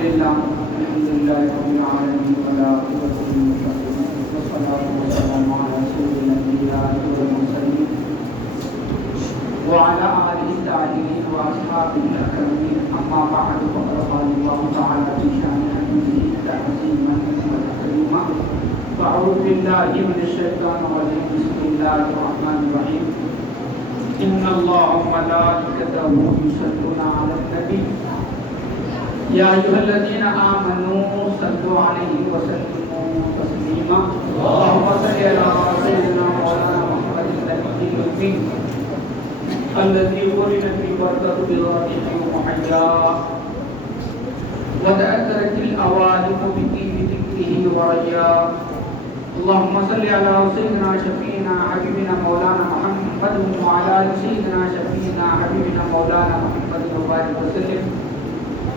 للہ الحمد للہ رب العالمین والعاقبۃ للمتقین والصلاۃ والسلام علی سید الانبیاء والمرسلین وعلى آله الطاهرين وأصحابه الأكرمين أما بعد فقد قال الله تعالى في شأن حبيبه تعظيما وتكريما فأعوذ بالله من الشيطان الرجيم بسم الله الرحمن الرحيم إن الله وملائكته يصلون على النبي يا أيها الذين آمنوا صلوا عليه وسلموا تسليما اللهم صل على سيدنا مولانا محمد النبي الأمي الذي ولد في بردة بغاته ومحيا وتأثرت الأوالم بطيب ذكره وريا اللهم صل على سيدنا شفينا حبيبنا مولانا محمد وعلى آل سيدنا شفينا حبيبنا مولانا محمد وبارك وسلم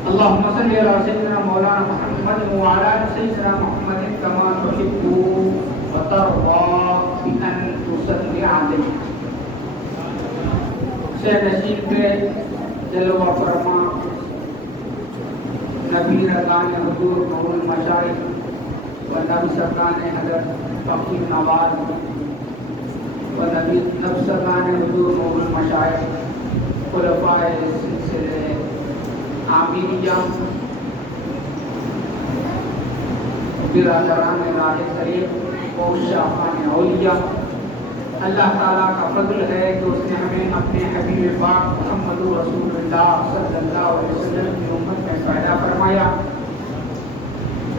اللهم صل على سيدنا مولانا محمد وعلى آل سيدنا محمد كما تحب وترضى بأن تصلي عليه سے نصیب کے جلوہ فرما نبی رضان حضور نور المشائخ و نبی سرکان حضرت فقیر نواز و نبی سرکان حضور نور المشائخ خلفائے سلسلے عامریہ برادران راہ طریق و شاہان اولیاء اللہ تعالیٰ کا فضل ہے کہ اس نے ہمیں اپنے حبیب پاک محمد رسول اللہ صلی اللہ علیہ وسلم کی امت میں پیدا فرمایا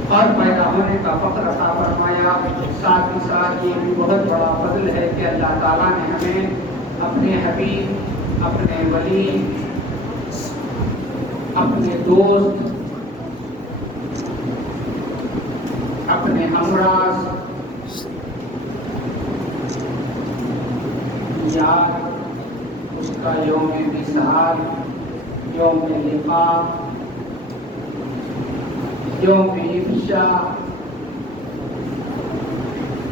اور پیدا ہونے کا فخر عطا فرمایا. ساتھ ہی ساتھ یہ بھی بہت بڑا فضل ہے کہ اللہ تعالیٰ نے ہمیں اپنے حبیب، اپنے ولی، اپنے دوست، اپنے امراض یار اس کا یوم وصال، یوم لقاء، یوم افشا،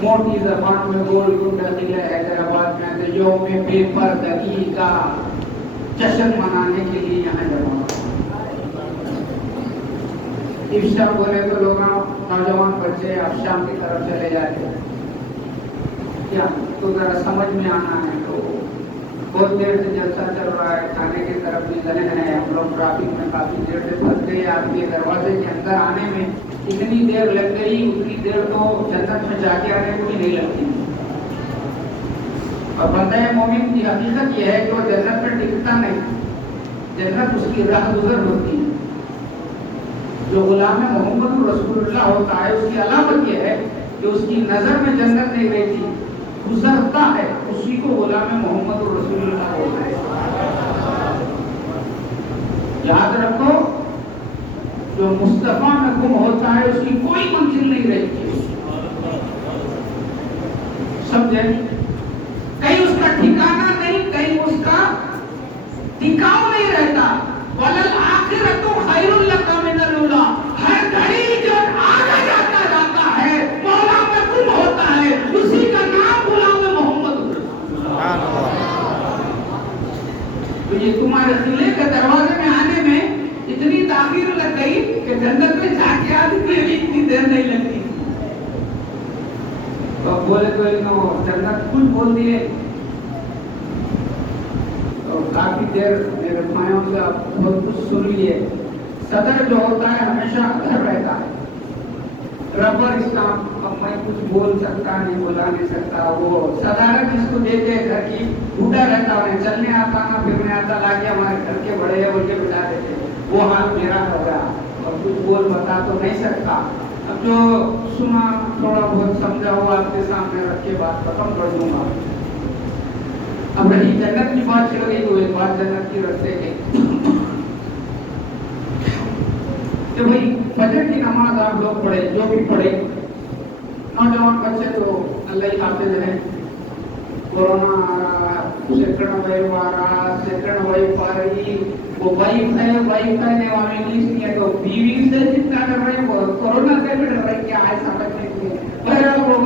موٹی زبان میں بول کر ضلع حیدرآباد میں تو یوم بے پردگی کا جشن منانے کے لیے یہاں جمع. افشا بولے تو لوگ نوجوان بچے اب شام کی طرف چلے جاتے ہیں کیا تو ذرا سمجھ میں آنا ہے. تو بہت دیر سے جلسہ چل رہا ہے، کھانے کی طرف بھی ذہن ہے. ہم لوگ ٹریفک میں کافی دیر سے پھنس گئے. آپ کے دروازے کے اندر آنے میں اتنی دیر لگ گئی، اتنی دیر تو جنت میں جا کے آنے کو بھی نہیں لگتی. اور بندہ مومن کی حقیقت یہ ہے کہ وہ جنت میں ٹکتا نہیں، جنت اس کی راہ گزر ہوتی ہے. جو غلام محمد رسول اللہ ہوتا ہے اس کی علامت یہ ہے کہ اس کی نظر میں جنت نہیں رہتی، گزرتا ہے، اسی کو غلام محمد رسول اللہ ہوتا ہے. یاد رکھو جو مصطفیٰ میں گم ہوتا ہے اس کی کوئی منزل نہیں رہتی. سمجھے؟ کہیں اس کا ٹھکانہ نہیں، کہیں اس کا ٹکاؤ نہیں رہتا. وَلَلْآخِرَةُ خَيْرٌ لَكَ مِنَ الْأُولَىٰ. ہر گھڑی جو آگے جاتا جاتا ہے مولا میں گم ہوتا ہے، اسی کا نام غلام محمد. تو یہ تمہارے قلعے کے دروازے میں آنے میں اتنی تاخیر لگ گئی کہ جنت میں جا کے آدمی بھی اتنی دیر نہیں لگتی. تو بولے تو جنت کل بول دیے. تو کافی دیر میرے بھائیوں سے آپ بہت کچھ سن لیے. صدر جو ہوتا ہے ہمیشہ گھر رہتا ہے. ربر اسلام اب میں کچھ بول سکتا نہیں، بلا نہیں سکتا. وہ صدارت جس کو دیتے گھر کی ڈھونڈا رہتا، انہیں چلنے آتا نہ پھرنے آتا، لاکے ہمارے گھر کے بڑے ہیں بول کے بٹھا دیتے. وہ حال میرا ہوگا اور کچھ بول بتا تو نہیں سکتا. اب جو سنا تھوڑا بہت سمجھا ہوا آپ کے سامنے رکھ کے بات ختم کر دوں گا. اب رہی جنت کی بات چل گئی تو ایک بات جنت کی رکھتے گئے کہ بھائی فجر کی نماز آپ لوگ پڑھے، جو بھی پڑھے. نوجوان بچے تو اللہ ہی حافظ ہیں. کورونا آ رہا، سیکنڈ ویو آ رہا، سیکنڈ ویو آ رہی. وہ وائف ہے نے وہاں انگلش نہیں ہے تو بیوی سے جتنا ڈر رہے وہ کورونا سے بھی ڈر رہے. کیا ہے سمجھ نہیں ہوئی. بہرحال وہ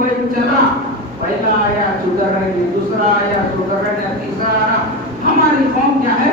وائف چلا. پہلا آیا شوگر ہے، دوسرا آیا شوگر ہے، تیسرا آیا. ہماری قوم کیا ہے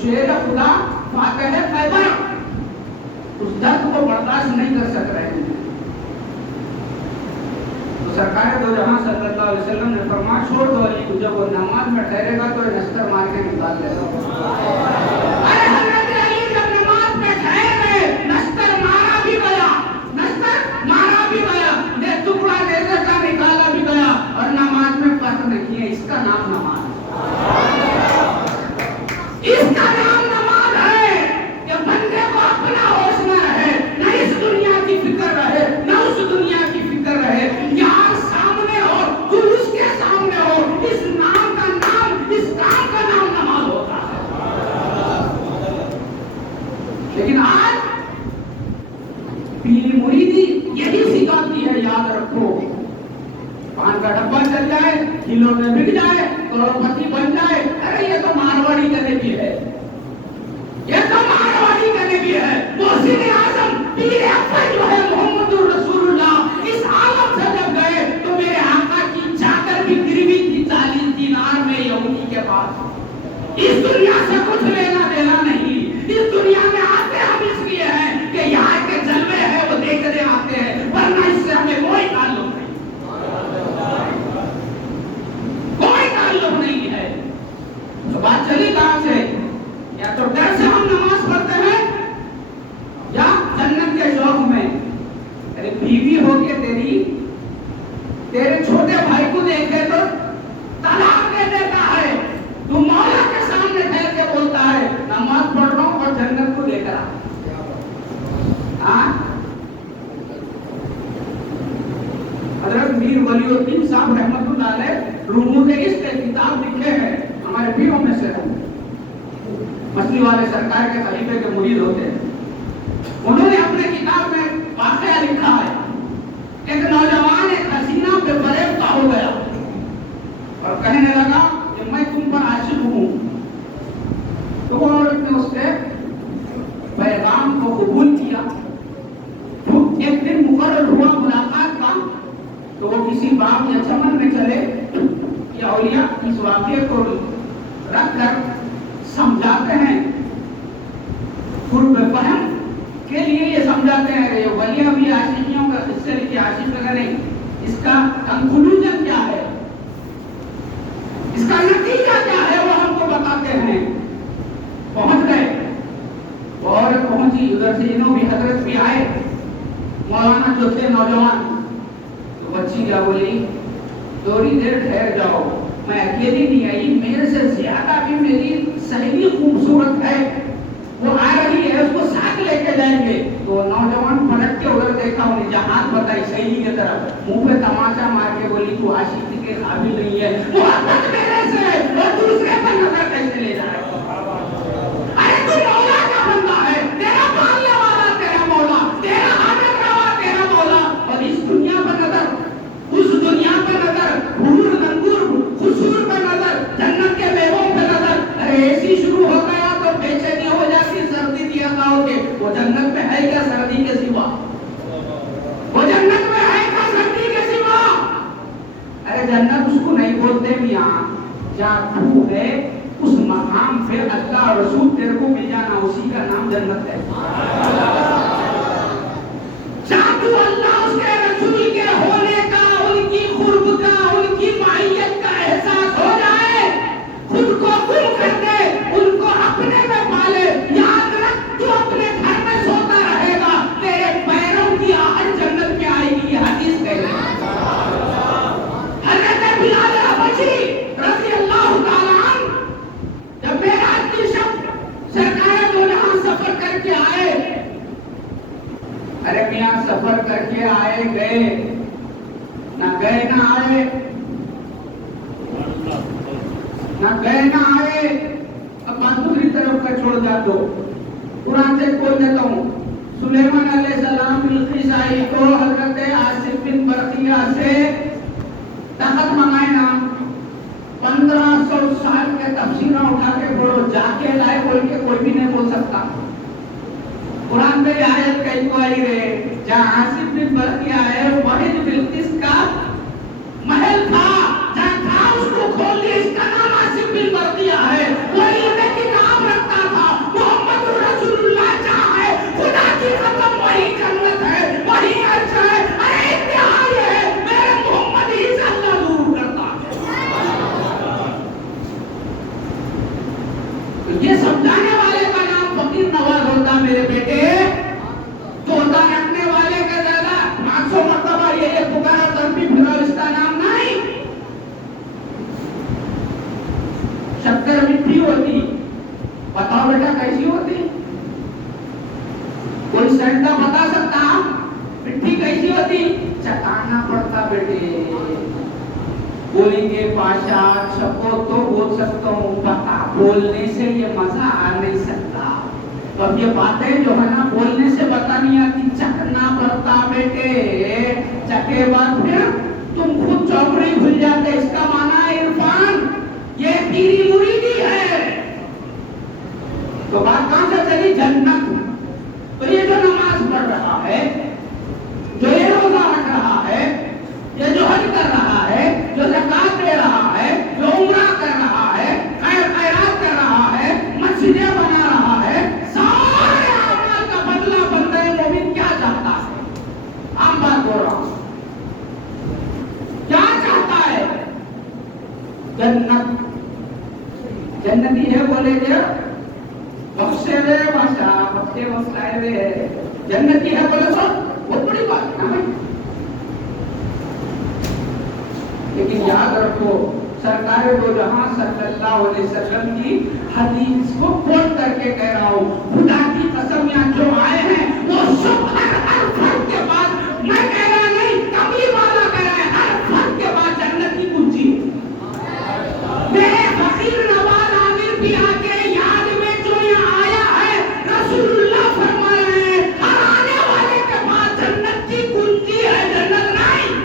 شیر خدا فاتح خیبر اس درد کو برداشت نہیں کر سک رہے ہیں. تو سرکار دو جہاں صلی اللہ علیہ وسلم نے فرمایا چھوڑ دو علی کو, جب وہ نماز میں ٹھہرے گا تو نستر مار کے نکال لے گا. ارے حضرت علی جب نماز میں ٹھہر گئے, نستر مارا بھی گیا, نستر مارا بھی گیا, ٹکڑا نیزے کا نکالا بھی گیا, اور نماز میں فرق نہیں ہے. اس کا نام نماز ہے, اس کا نام نماز ہے کہ بندے کو اپنا ہوش نہ رہے, نہ اس دنیا کی فکر رہے, نہ اس دنیا کی فکر رہے. یار سامنے ہو, تو اس کے سامنے ہو, اس نام کا نام, اس کام کا نام نماز ہوتا ہے. لیکن آج پیلی مریدی یہی سکھاتی ہے, یاد رکھو پان کا ڈبہ چل جائے, کلو میں بک جائے, کروڑپتی بن جائے, ارے یہ تو مارواڑی کرنے کی ہے, یہ تو مارواڑی کرنے کی ہے. محسن اعظم پیر اکبر جو ہے محمد رسول اللہ اس عالم سے جب گئے تو میرے آقا کی چادر بھی گروی تھی 40 دینار میں یہودی کے پاس. اس دنیا سے کچھ لینا دینا نہیں, اس دنیا میں آتے ہم اس لیے ہیں کہ یہاں کے جلوے ہیں وہ دیکھنے آتے ہیں, ورنہ اس سے ہمیں کوئی تعلق نہیں, کوئی تعلق نہیں ہے. تو بات چلی کہاں سے؟ یا تو ڈر سے ہم نماز پڑھتے ہیں, یا جنت کے شوق میں. ارے بیوی ہو کے تیرے چھوٹے بھائی کو دیکھے تو طلاق دے دیتا ہے, تو مولا کے سامنے ٹھہر کے بولتا ہے نماز پڑھ رہا ہوں اور جنت کو لے کر آ. حضرت میر ولی الدین صاحب رحمت اللہ علیہ رموز عشق کتاب لکھے ہیں, ہمارے پیروں میں سے مچھلی والے سرکار کے خلیفے کے مرید ہوتے ہیں. انہوں نے اپنے کتاب میں واقعہ لکھا ہے, ایک نوجوان ایک حسینہ پہ فریب ہو گیا اور کہنے لگا کہ میں تم پر عاشق ہوں. تو وہ عورت نے اس کے پیغام کو قبول کیا. تو ایک دن مقرر ہوا ملاقات کا, تو وہ کسی باغ یا چمن میں چلے, یا اولیاء اس واقعے کو رکھ کر سمجھاتے ہیں, قرب فہم کے لیے یہ سمجھاتے ہیں کہ یہ ولیاں بھی عاشقیوں کا قصے لکھے, عاشق وغیرہ نہیں. اس کا کنکلوژن کیا ہے, اس کا نتیجہ کیا ہے, وہ ہم کو بتاتے ہیں. پہنچ گئے, اور پہنچی ادھر سے انہوں بھی حضرت بھی آئے, مولانا جو تھے نوجوان. تو بچی کیا بولی, تھوڑی دیر ٹھہر جاؤ, میں اکیلی نہیں آئی, میرے سے زیادہ بھی میری سہیلی خوبصورت ہے, وہ آ رہی ہے, اس کو ساتھ لے کے جائیں گے. تو نوجوان پلٹ کے ادھر دیکھا, انہیں جہاز بتائی سہیلی کی طرف, منہ پہ تماچا مار کے بولی تو عاشقی کے قابل نہیں ہے, محبت میرے سے اور دوسرے پر نظر کیسے لے جا رہے ہو. ارے تو مولا کا بندہ ہے, تیرا پالنے والا تیرا مولا, تیرا حاجت روا تیرا مولا, اور اس دنیا پر نظر, اس دنیا پر نظر, حور لنگور خسور پر نظر, جنت کے میووں پر نظر. ارے ایسی شروع ہو گیا تو بے چینی ہو جاتی, سردی دیا کاؤ کے, وہ جنت میں ہے کیا سردی کے سوا, وہ جنت میں ہے کیا سردی کے سوا. ارے جنت اس کو نہیں بولتے میاں, جہاں تو ہے اس مقام پہ اللہ اور رسول تیرے کو مل جانا, اسی کا نام جنت ہے. جہاں تو اللہ اس کے رسول کے ہونے کا, ان کی قرب کا, ان کی معیت کا احساس ہو جائے, خود کو گم کر دے, ان کو اپنے میں پالے. یاد رکھ, تو اپنے گھر میں سوتا رہے گا, تیرے پیروں کی آہٹ جنت میں آئے گی. یہ حدیث کہتے ہیں. حضرت بلال حبشی رضی اللہ تعالیٰ عنہ جب معراج کی شب سرکار دو جہاں سفر کر کے آئے, ارے میاں سفر کر کے آئے گئے نہ آئے, اب بات دوسری طرف کا چھوڑ جا دو. قرآن سے کھول دیتا ہوں. سلیمان علیہ السلام بلقیس کو حضرت آصف بن برقیہ سے تخت منگائے نا, 1500 سال کے تفسیریں اٹھا کے بولو, جا کے لائے بول کے کوئی بھی نہیں بول سکتا. قرآن میں آیت کئی کو آئی رہے, جہاں آصف بن برقیہ ہے وحید بلقیس کا محل تھا, جہاں تھا اس کو کھول دیا, اس کا نام آصف بن برقیہ ہے. وہ علم کتاب رکھتا تو یہ سمجھانے والے کا نام فقیر نواز ہوتا میرے بیٹے، توتا رکھنے والے کا زیادہ 500 مرتبہ یہ پکارا تب بھی پھر اس کا نام نہیں۔ شکر میٹھی ہوتی، بتاؤ بیٹا کیسی ہوتی؟ کوئی سینٹا بتا سکتا مٹھی کیسی ہوتی؟ چکانا پڑتا بیٹے۔ بولیں گے پاشا سب کو تو بول سکتا ہوں، بتا بولنے سے یہ مزہ آ نہیں سکتا۔ تو اب یہ باتیں جو ہے نا بولنے سے بتا نہیں آتی، چکنا پڑتا بیٹے۔ چکے بعد پھر تم خود چوکڑی کھل جاتے۔ اس کا معنی ہے عرفان یہ پیری مریدی ہے۔ تو بات کہاں سے چلی؟ جنت۔ تو یہ جو نماز پڑھ رہا ہے، جو یہ روزہ رکھ رہا ہے، یہ جو حج کر رہا ہے، جو زکات دے رہا ہے، جو عمرہ کر رہا ہے، خیر خیرات کر رہا ہے، مسجدیں بنا رہا ہے، سارے اعمال کا بدلہ بندہ مومن کیا چاہتا ہے؟ عام بات بول رہا ہوں، کیا چاہتا ہے؟ جنت۔ جنتی ہے بولے گے بخشے ہوئے بادشاہ، بخشے بخشائے ہوئے جنتی ہے بولے تو بہت بڑی بات ہے نا۔ لیکن یاد رکھو سرکار دو جہاں صلی اللہ علیہ وسلم کی حدیث کو کوٹ کر کے کہہ رہا ہوں، خدا کی قسم یہاں جو آئے ہیں وہ سب ہر فرد کے بعد، میں کہہ رہا نہیں کملی والا کہہ رہا ہے، ہر فرد کے بعد جنت کی کنجی۔ میرے فقیر نواز عامر بھی آگے یاد میں جو یہاں آیا ہے، رسول اللہ فرما رہے ہیں ہر آنے والے کے بعد جنت کی کنجی ہے، جنت نہیں۔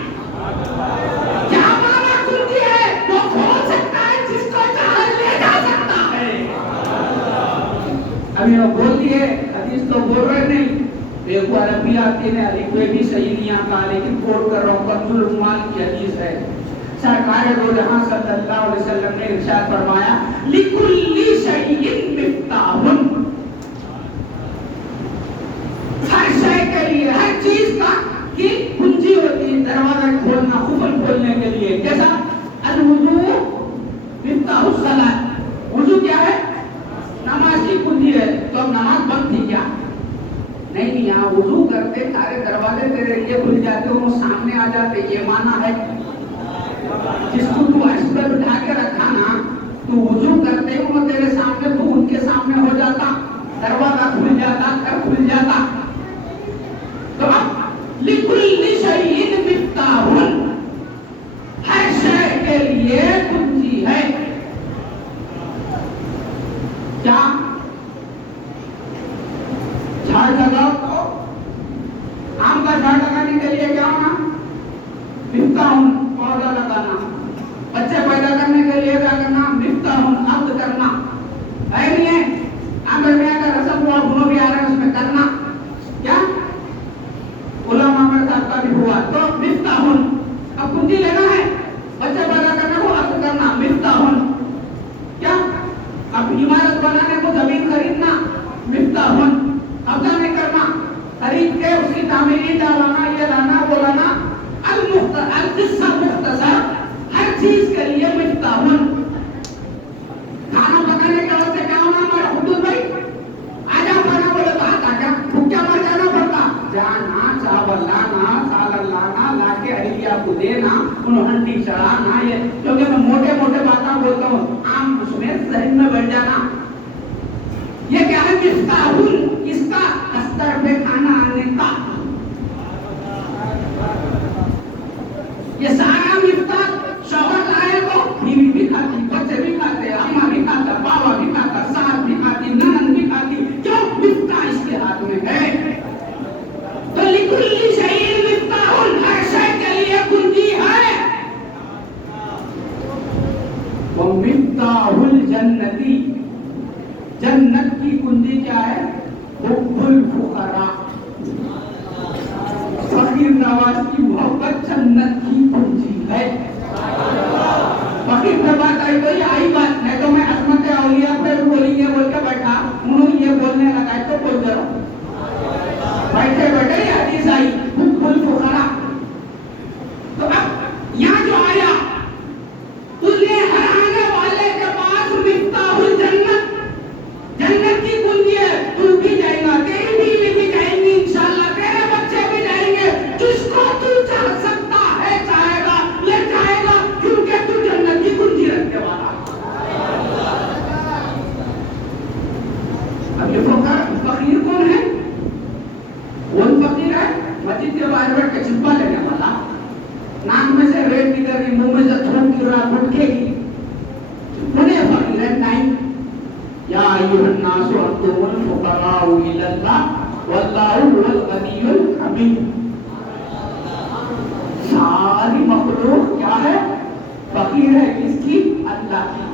کیا مانا کنجی ہے؟ وہ کھول سکتا ہے جس کو چاہے لے جا سکتا ہے۔ ابھی وہ بول دیے حدیث تو بول رہے نہیں، ایک بار ابھی آتی ہے کوئی بھی صحیح نہیں آتا، لیکن کوٹ کر رہا ہوں کنز العمال کی حدیث ہے۔ سرکار دو جہاں صلی اللہ علیہ وسلم نے ارشاد فرمایا لِكُلِّ شَيْءٍ مِفْتَاحٌ، ہر شے کے لیے، ہر چیز کا کی کنجی ہوتی ہے، دروازہ کھولنا، قفل کھولنے کے لیے۔ جیسا الوضوء مفتاح الصلاۃ، وضو کیا ہے؟ نماز کی کنجی ہے۔ تو اب نماز بند تھی کیا؟ نہیں، یہاں وضو کرتے سارے دروازے تیرے لیے کھل جاتے، وہ سامنے آ جاتے، یہ معنی ہے۔ جس کو تو عرش پر بٹھا کے رکھا نا، تو وضو کرتے وہ تیرے سامنے، تو ان کے سامنے ہو جاتا، دروازہ کھل جاتا، گھر کھل جاتا۔ تو اب لِكُلِّ شَيْءٍ مِفْتَاحٌ، ہر شے کے لیے کنجی ہے۔ کیا؟ جھاڑ لگاؤ تو آم کا جھاڑ لگانے کے لیے کیا ہونا؟ مفتاح، پودا لگانا۔ بچے پیدا کرنے کے لیے کیا کرنا؟ مفتاح، عقد کرنا ہے نہیں ہے؟ آنگن میں اگر رسم ہوا گنو بھی آ رہے ہیں اس میں کرنا کیا؟ غلام احمد صاحب کا بھی ہوا تو مفتاح۔ اب کنجی لینا ہے بچے پیدا کرنے کو، عقد کرنا، مفتاح کیا؟ اب عمارت بنانے کو زمین خریدنا، مفتاح، قبضہ نہیں کرنا، خرید کے اس کی تعمیری ڈالانا، یہ لانا وہ لانا، القصہ مختصر، ہر چیز کے لیے مفتاح۔ کھانا پکانے کے وقت کیا ہونا ہمارا حدود بھائی؟ آجا کھانا بولے تو آتا کیا؟ بھوکیا مر جانا پڑتا، جانا چاول لانا، سالن لانا، لا کے اہلیہ کو دینا، انہوں ہنڈی چڑھانا، یہ کیونکہ میں موٹے موٹے باتیں بولتا ہوں، عام اس میں ذہن میں بیٹھ جانا۔ یہ کیا ہے؟ مفتاح، اس کا استر پہ کھانا آنے کا، یہ سارا مفتاح شوہر لائے تو بیوی بھی کھاتی، بچے بھی کھاتے، اماں بھی کھاتا، بابا بھی کھاتا، ساس بھی کھاتی، نند بھی کھاتی، کیوں؟ مفتاح اس کے ہاتھ میں ہے۔ تو لِكُلِّ شَيْءٍ مِفْتَاحٌ، ہر شے کے لیے کنجی ہے۔ وَمِفْتَاحُ الْجَنَّةِ، جنت کی کنجی کیا ہے؟ حُبُّ الْفُقَرَاء، فقیر نواز کی محبت جنت کی کنجی ہے۔ فقیر پہ بات آئی تو یہ آئی بات ہے، تو میں عظمت اولیاء پہ بولیں گے بول کے بیٹھا، انہوں یہ بولنے لگا تو بولتے رہو، بیٹھے بیٹھے یہ حدیث آئی حب الفقراء۔ تو اب یہاں جو آیا تجھے ہر آنے والے کے پاس مفتاح الجنت، اب یہ فقیر کون ہے؟ وہ فقیر ہے مسجد کے باہر بیٹھ کے چپا لینے والا، ناک میں سے ریت نکل رہی، منہ میں سے تھوک گر رہا، گٹکے کی، انہیں فقیر ہے؟ نہیں. یا ایھا الناس انتم الفقراء الی اللہ واللہ هو الغنی الحمید. ساری مخلوق کیا ہے؟ فقیر ہے. کس کی؟ اللہ کی.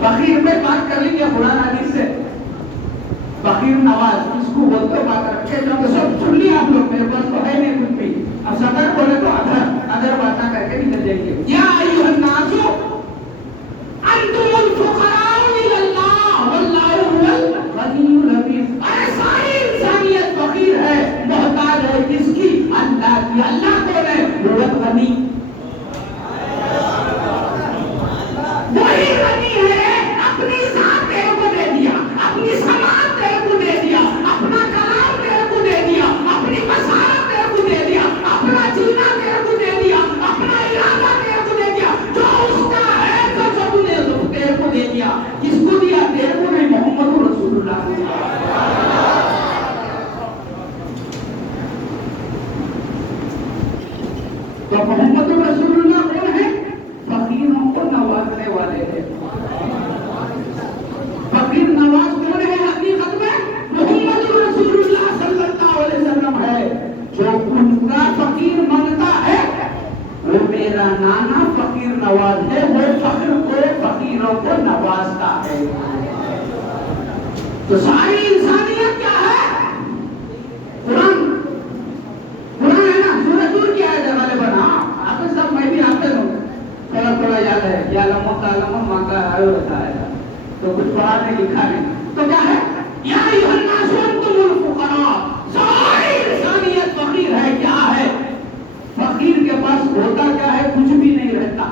فقیر میں بات کر لیں گے قرآن حدیث سے. فقیر نواز کس کو بولتے ہو؟ بات رکھے جو کہ سب سن لیا آپ لوگ، میرے پاس تو ہے نہیں کچھ بھی. اب صدر بولے تو ادھر باتیں کر کے نکل جائیں گے. یا ایھا الناس انتم الفقراء الی اللہ واللہ هو الغنی الحمید. ارے ساری انسانیت فقیر ہے، محتاج ہے. کس کی؟ اللہ کی. اللہ کون ہے؟ وہ غنی. وہی غنی ہے. اپنی ذات تیرے کو دے دیا، اپنی سماعت تیرے کو دے دیا، اپنا کلام تیرے کو دے دیا، اپنی بصارت تیرے کو دے دیا، اپنا جینا تیرے کو دے دیا، اپنا ارادہ تیرے کو دے دیا. جو اس کا ہے جو سب نے تیرے کو دے دیا. کس کو دیا؟ تیرے کو نہیں، محمد رسول اللہ کو دیا. تو محمد رسول اللہ کون ہے؟ فقیروں کو نوازنے والے ہیں. فقیر نواز کون ہے حقیقت میں؟ محمد رسول اللہ صلی اللہ علیہ وسلم ہے. جو ان کا فقیر منگتا ہے وہ میرا نانا فقیر نواز ہے. وہ فقر کو فقیروں کو نوازتا ہے. تو ساری انسانیت کیا ہے؟ قرآن ہے نا. سورۃ نور کی آیت ہے غالباً. آپ سب میں بھی آپ ہوں تھوڑا یاد ہے. یا لمو تعلم مانگا ہے ہوتا ہے تو کچھ پڑھا نہیں لکھا نہیں. تو کیا ہے؟ یا ایھا الناس انتم الفقراء. ساری انسانیت فقیر ہے. کیا ہے؟ فقیر کے پاس ہوتا کیا ہے؟ کچھ بھی نہیں رہتا.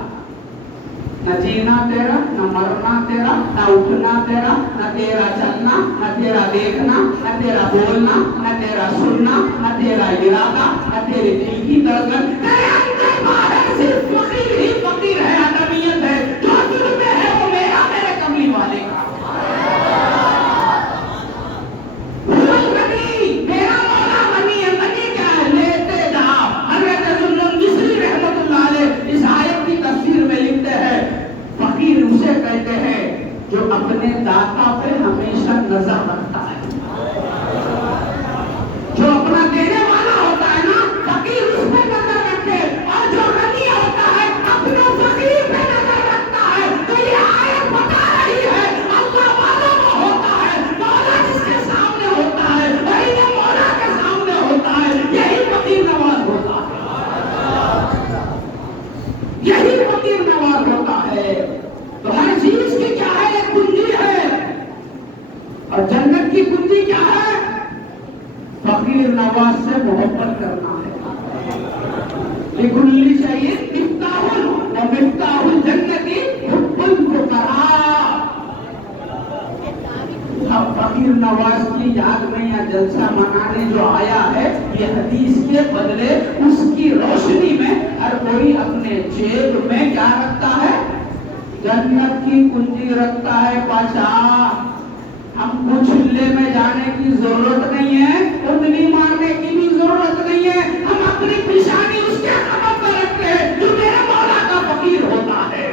نہ جینا تیرا، نہ مرنا تیرا، نہ اٹھنا تیرا، نہ تیرا چلنا، نہ تیرا دیکھنا، نہ تیرا بولنا، نہ تیرا سننا، نہ تیرا ارادہ، نہ تیرے دل کی دھڑکن. تیرے اندر باہر صرف فقیر ہی فقیر ہے. آدمیت ہے. جو دل میں ہے وہ میرا، میرے کملی والے کا. میرا مولا غنی ہے. غنی کیا ہے؟ لیتے جا. حضرت مصری رحمت اللہ علیہ اس آیت کی تفسیر میں لکھتے ہیں فقیر اسے کہتے ہیں جو اپنے داتا پہ ہمیشہ نظر رکھتا ہے. جو اپنا دینے والا ہوتا ہے نا، فقیر اس پہ نظر رکھے. اور جو غنی ہوتا ہے اپنے فقیر پہ نظر رکھتا ہے. تو یہ آیت بتا رہی ہے اللہ والا وہ ہوتا ہے، مولا جس کے سامنے ہوتا ہے، وہی وہ مولا کے سامنے ہوتا ہے. یہی فقیر نواز ہوتا ہے. یہی فقیر نواز ہوتا ہے. تو ہر چیز کی کیا ہے؟ ایک کنجی ہے. اور جنت کی کنجی کیا ہے؟ فقیر نواز سے محبت کرنا ہے. لکل شیء مفتاح ومفتاح الجنت حب الفقراء. فقیر نواز کی یاد میں یا جلسہ منانے جو آیا ہے، یہ حدیث کے بدلے اس کی روشنی میں ہر کوئی اپنے جیب میں کیا رکھتا ہے؟ جنت کی کنجی رکھتا ہے. بادشاہ ہم کو چلے میں جانے کی ضرورت نہیں ہے، اتنی مارنے کی بھی ضرورت نہیں ہے. ہم اپنی پیشانی اس کے قدم پر رکھتے ہیں جو میرے مولا کا فقیر ہوتا ہے.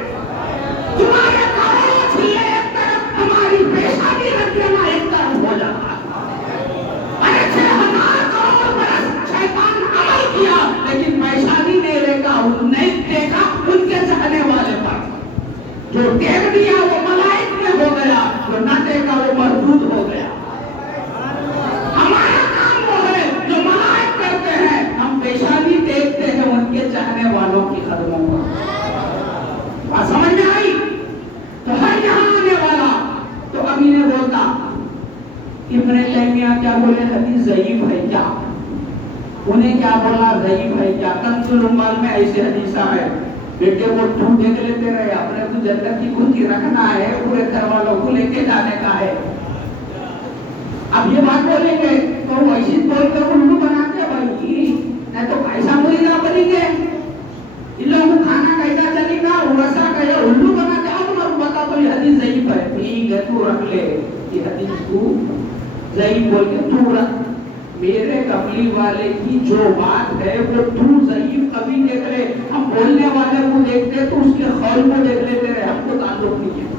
تمہارے کروڑوں چلے ایک طرف، ہماری پیشانی رکھ دینا ایک طرف ہو جاتا ہے. ارے 6000 کروڑ برس شیطان عمل کیا لیکن پیشانی نہیں دیکھا ان کے چاہنے والے پر. جو دیکھ دیا وہ ملائک میں ہو گیا، جو نہ دیکھا وہ مردود ہو گیا. ہمارا کام وہ ہے جو ملائک کرتے ہیں، ہم پیشانی دیکھتے ہیں ان کے چاہنے والوں کی قدموں پر. بات سمجھ میں آئی؟ تو ہر یہاں آنے والا تو ابھی نے بولتا ابن تیمیہ کیا بولے؟ حدیث ضعیف ہے کیا؟ انہیں کیا بولا؟ ضعیف ہے کیا؟ کنز العمال میں ایسے حدیثہ ہے بیٹے وہ ڈھونڈ دیکھ لیتے رہے، اپنے کو جنت کی کنجی رکھنا ہے، پورے گھر والوں کو لے کے جانے کا ہے. اب یہ بات بولیں گے تو ویسی بول کر الو بناتے ہیں بھائی، نہیں تو ایسا مریدہ بنیں گے. ان لوگوں کو کھانا کیسا چلے گا، ویسا کہ الو بناتے. اب بتا تو یہ حدیث ضعیف ہے. ٹھیک ہے تو رکھ لے. یہ حدیث کو ضعیف بول کے تو رکھ، میرے قبلی والے کی جو بات ہے وہ تو ضعیف کبھی دیکھ لے، ہم بولنے والے کو دیکھتے تو اس کے قول کو دیکھ لیتے رہے، ہم کو تعلق نہیں ہے۔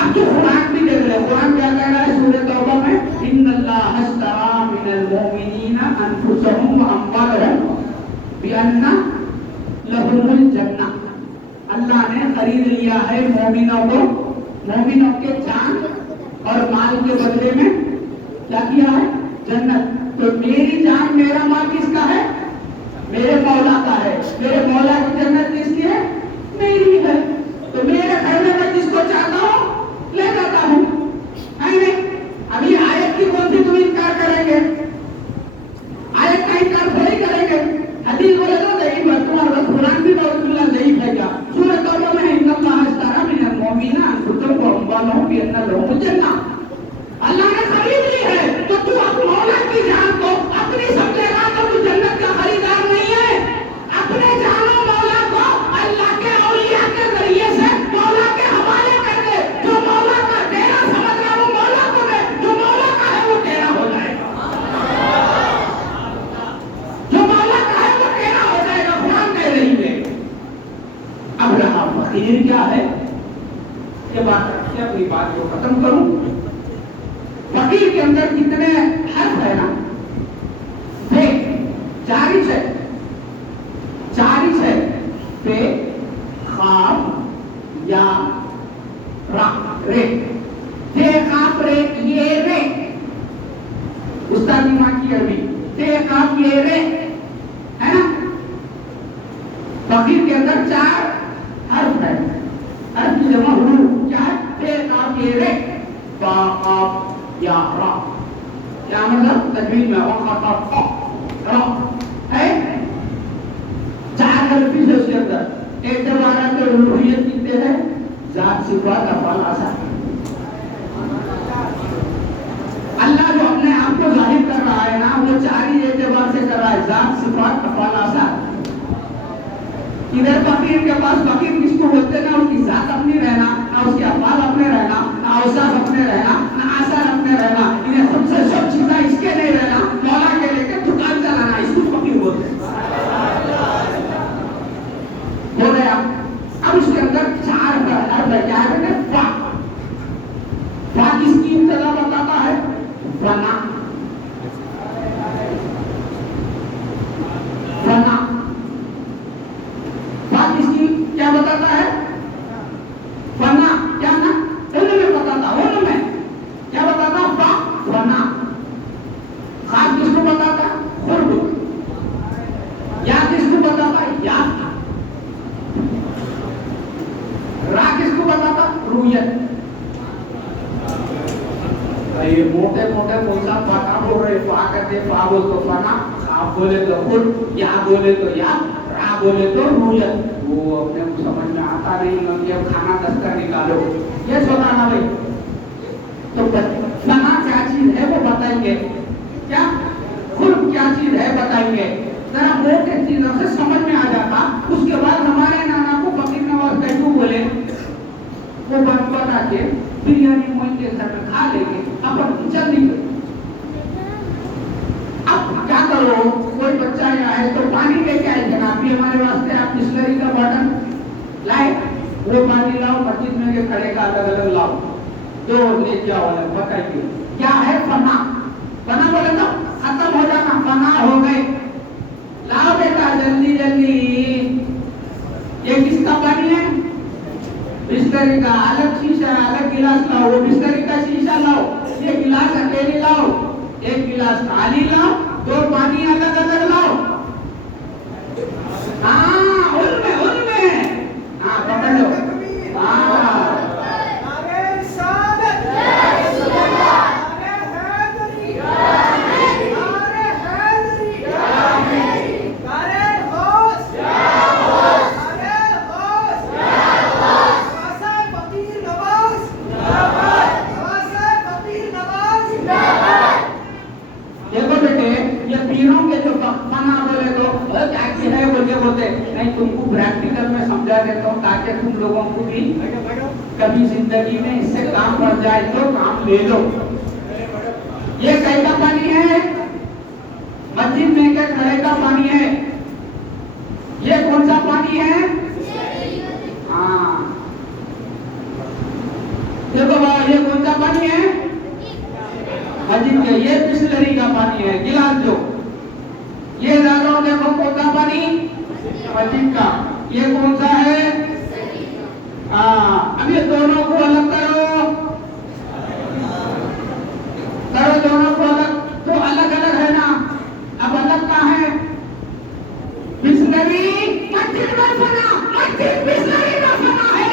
اب تو قرآن بھی دیکھ لے، قرآن کیا کہہ رہا ہے سورہ توبہ میں، ان اللہ اشتری من المؤمنین انفسهم واموالهم بان لهم الجنہ، اللہ نے خرید لیا ہے مومنوں کو، مومنوں کے جان اور مال کے بدلے میں کیا کیا ہے؟ جنت۔ تو میری جان میرا مال کس کا ہے؟ میرے مولا کا ہے۔ میرے مولا کی جنت کس کی ہے؟ میری ہے۔ تو میرے گھر میں میں جس کو چاہتا ہوں لے جاتا ہوں، ہے نہیں؟ ابھی آیت کی کون سی تم انکار کریں گے؟ آیت کا انکار تھوڑی کریں گے، حدیث بولے تو ضعیف ہے، تمہارا قرآن بھی بہت ضعیف ہے کیا؟ سورہ توبہ میں ان اللہ اشتری من المؤمنین انفسهم واموالهم بان لهم الجنہ، اللہ نے خرید لی ہے، تو تو اب مولا کی جان کو اپنی سمجھے گا تو تو جنت کا خریدار نہیں ہے۔ اپنے جانو مولا کو اللہ کے اولیاء کے ذریعے سے مولا کے حوالے کر دے، جو مولا کا تیرا سمجھ رہا وہ مولا کو دے، جو مولا کا ہے وہ تیرا ہو جائے گا، جو مولا کا ہے وہ تیرا ہو جائے گا، قرآن کہہ رہی ہے۔ اب رہا فقیر کیا ہے، یہ بات رکھیں، اپنی بات کو ختم کروں۔ فقیر کے اندر کتنے حرف ہے نا؟ بے چارج ہے، چارج ہے، بے خاف یا را رے، بے خاف رے یہ رے، استاد ماں کی عربی بے خاف یہ رے ہے نا؟ فقیر کے اندر چار حرف ہے، حرف کی جمع حروف کیا ہے؟ بے خاف یہ رے، با قاف یا را، کیا مطلب؟ تجوید میں وقت را ہے، چار حرف ہے اس کے اندر۔ اعتبارات الوہیت کتنے ہیں؟ ذات صفات افعال آثار، اللہ جو اپنے آپ کو ظاہر کر رہا ہے نا وہ چار ہی اعتبار سے کر رہا ہے، ذات صفات افعال آثار۔ ادھر فقیر کے پاس فقیر کس کو بولتے ہیں؟ نہ اس کی ذات اپنی رہنا، نہ اس کے افعال اپنے رہنا، نہ اوصاف اپنے رہنا، نہ آثار اپنے رہنا، انہیں خود سے سب چیزیں اس کے نہیں رہنا، مولا کے لے کے دکان چلانا، اس کو فقیر بولتے ہیں۔ ہو گیا؟ اب اس کے اندر چار حرف ہے، کیا ہے بیٹے؟ فا، فا کس کی ابتدا بتاتا ہے؟ فنا، فنا، کیا بتاتا ہے؟ فنا، کیا نا؟ علم میں بتاتا، علم میں کیا بتاتا؟ فا، فنا۔ خاص کس کو بتاتا؟ خرد۔ یا کس کو بتاتا؟ یا۔ را کس کو بتاتا؟ رویت۔ یہ موٹے موٹے موسا فا بول رہے، فا کہتے فا بول تو فنا، خاف بولے تو خرد، یا بولے تو یا، را بولے تو رویت۔ وہ اپنے کو سمجھ میں آتا نہیں کہ اب کھانا دستر نکالو، یہ سوچا نا بھائی۔ تو فنا کیا چیز ہے وہ بتائیں گے، کیا خرد کیا چیز ہے بتائیں گے، ذرا موٹے چیزوں سے سمجھ میں آ جاتا۔ اس کے بعد ہمارے نانا کو فقیر نواز کیسو بولے، وہ بات بتا کے بریانی موئی کے ساتھ کھا لیں گے، اپن چل نکلے۔ اب کیا کرو، کوئی بچہ یہاں ہے تو پانی لے کے آئے جناب، بھی ہمارے واسطے آپ بسلری کا باٹل لائے، وہ پانی لاؤ، مسجد میں کے کھڑے کا الگ الگ لاؤ، دو لے جاؤ، بتائیے کیا ہے؟ فنا۔ فنا بولے تو ختم ہو جانا، فنا ہو گئے، لاؤ بیٹا جلدی جلدی۔ یہ کس کا پانی ہے؟ بسلری کا، الگ شیشہ الگ گلاس لاؤ، وہ بسلری کا شیشہ لاؤ، یہ گلاس اکیلی لاؤ، ایک گلاس خالی لاؤ، دو پانی الگ الگ لاؤ۔ ہاں ان میں ہاں پکڑ لو، ہاں نہیں، تم کو پریکٹیکل میں سمجھا دیتا ہوں تاکہ تم لوگوں کو بھی کبھی زندگی میں اس سے کام پڑ جائے تو کام لے لو. یہ کہیں کا پانی ہے؟ مسجد میں کے کھڑے کا پانی ہے. یہ کون سا پانی ہے؟ ہاں دیکھو بھائی، یہ کون سا پانی ہے؟ مسجد کے. یہ بسلری کا پانی ہے، گلاس جو. یہ دادو دیکھو کون سا پانی؟ مسجد کا. یہ کون سا ہے؟ اب یہ دونوں کو الگ کرو دونوں کو الگ. تو الگ الگ ہے نا. اب الگ کہاں ہے؟ بسلری مسجد میں بنا، مسجد بسلری میں بنا ہے.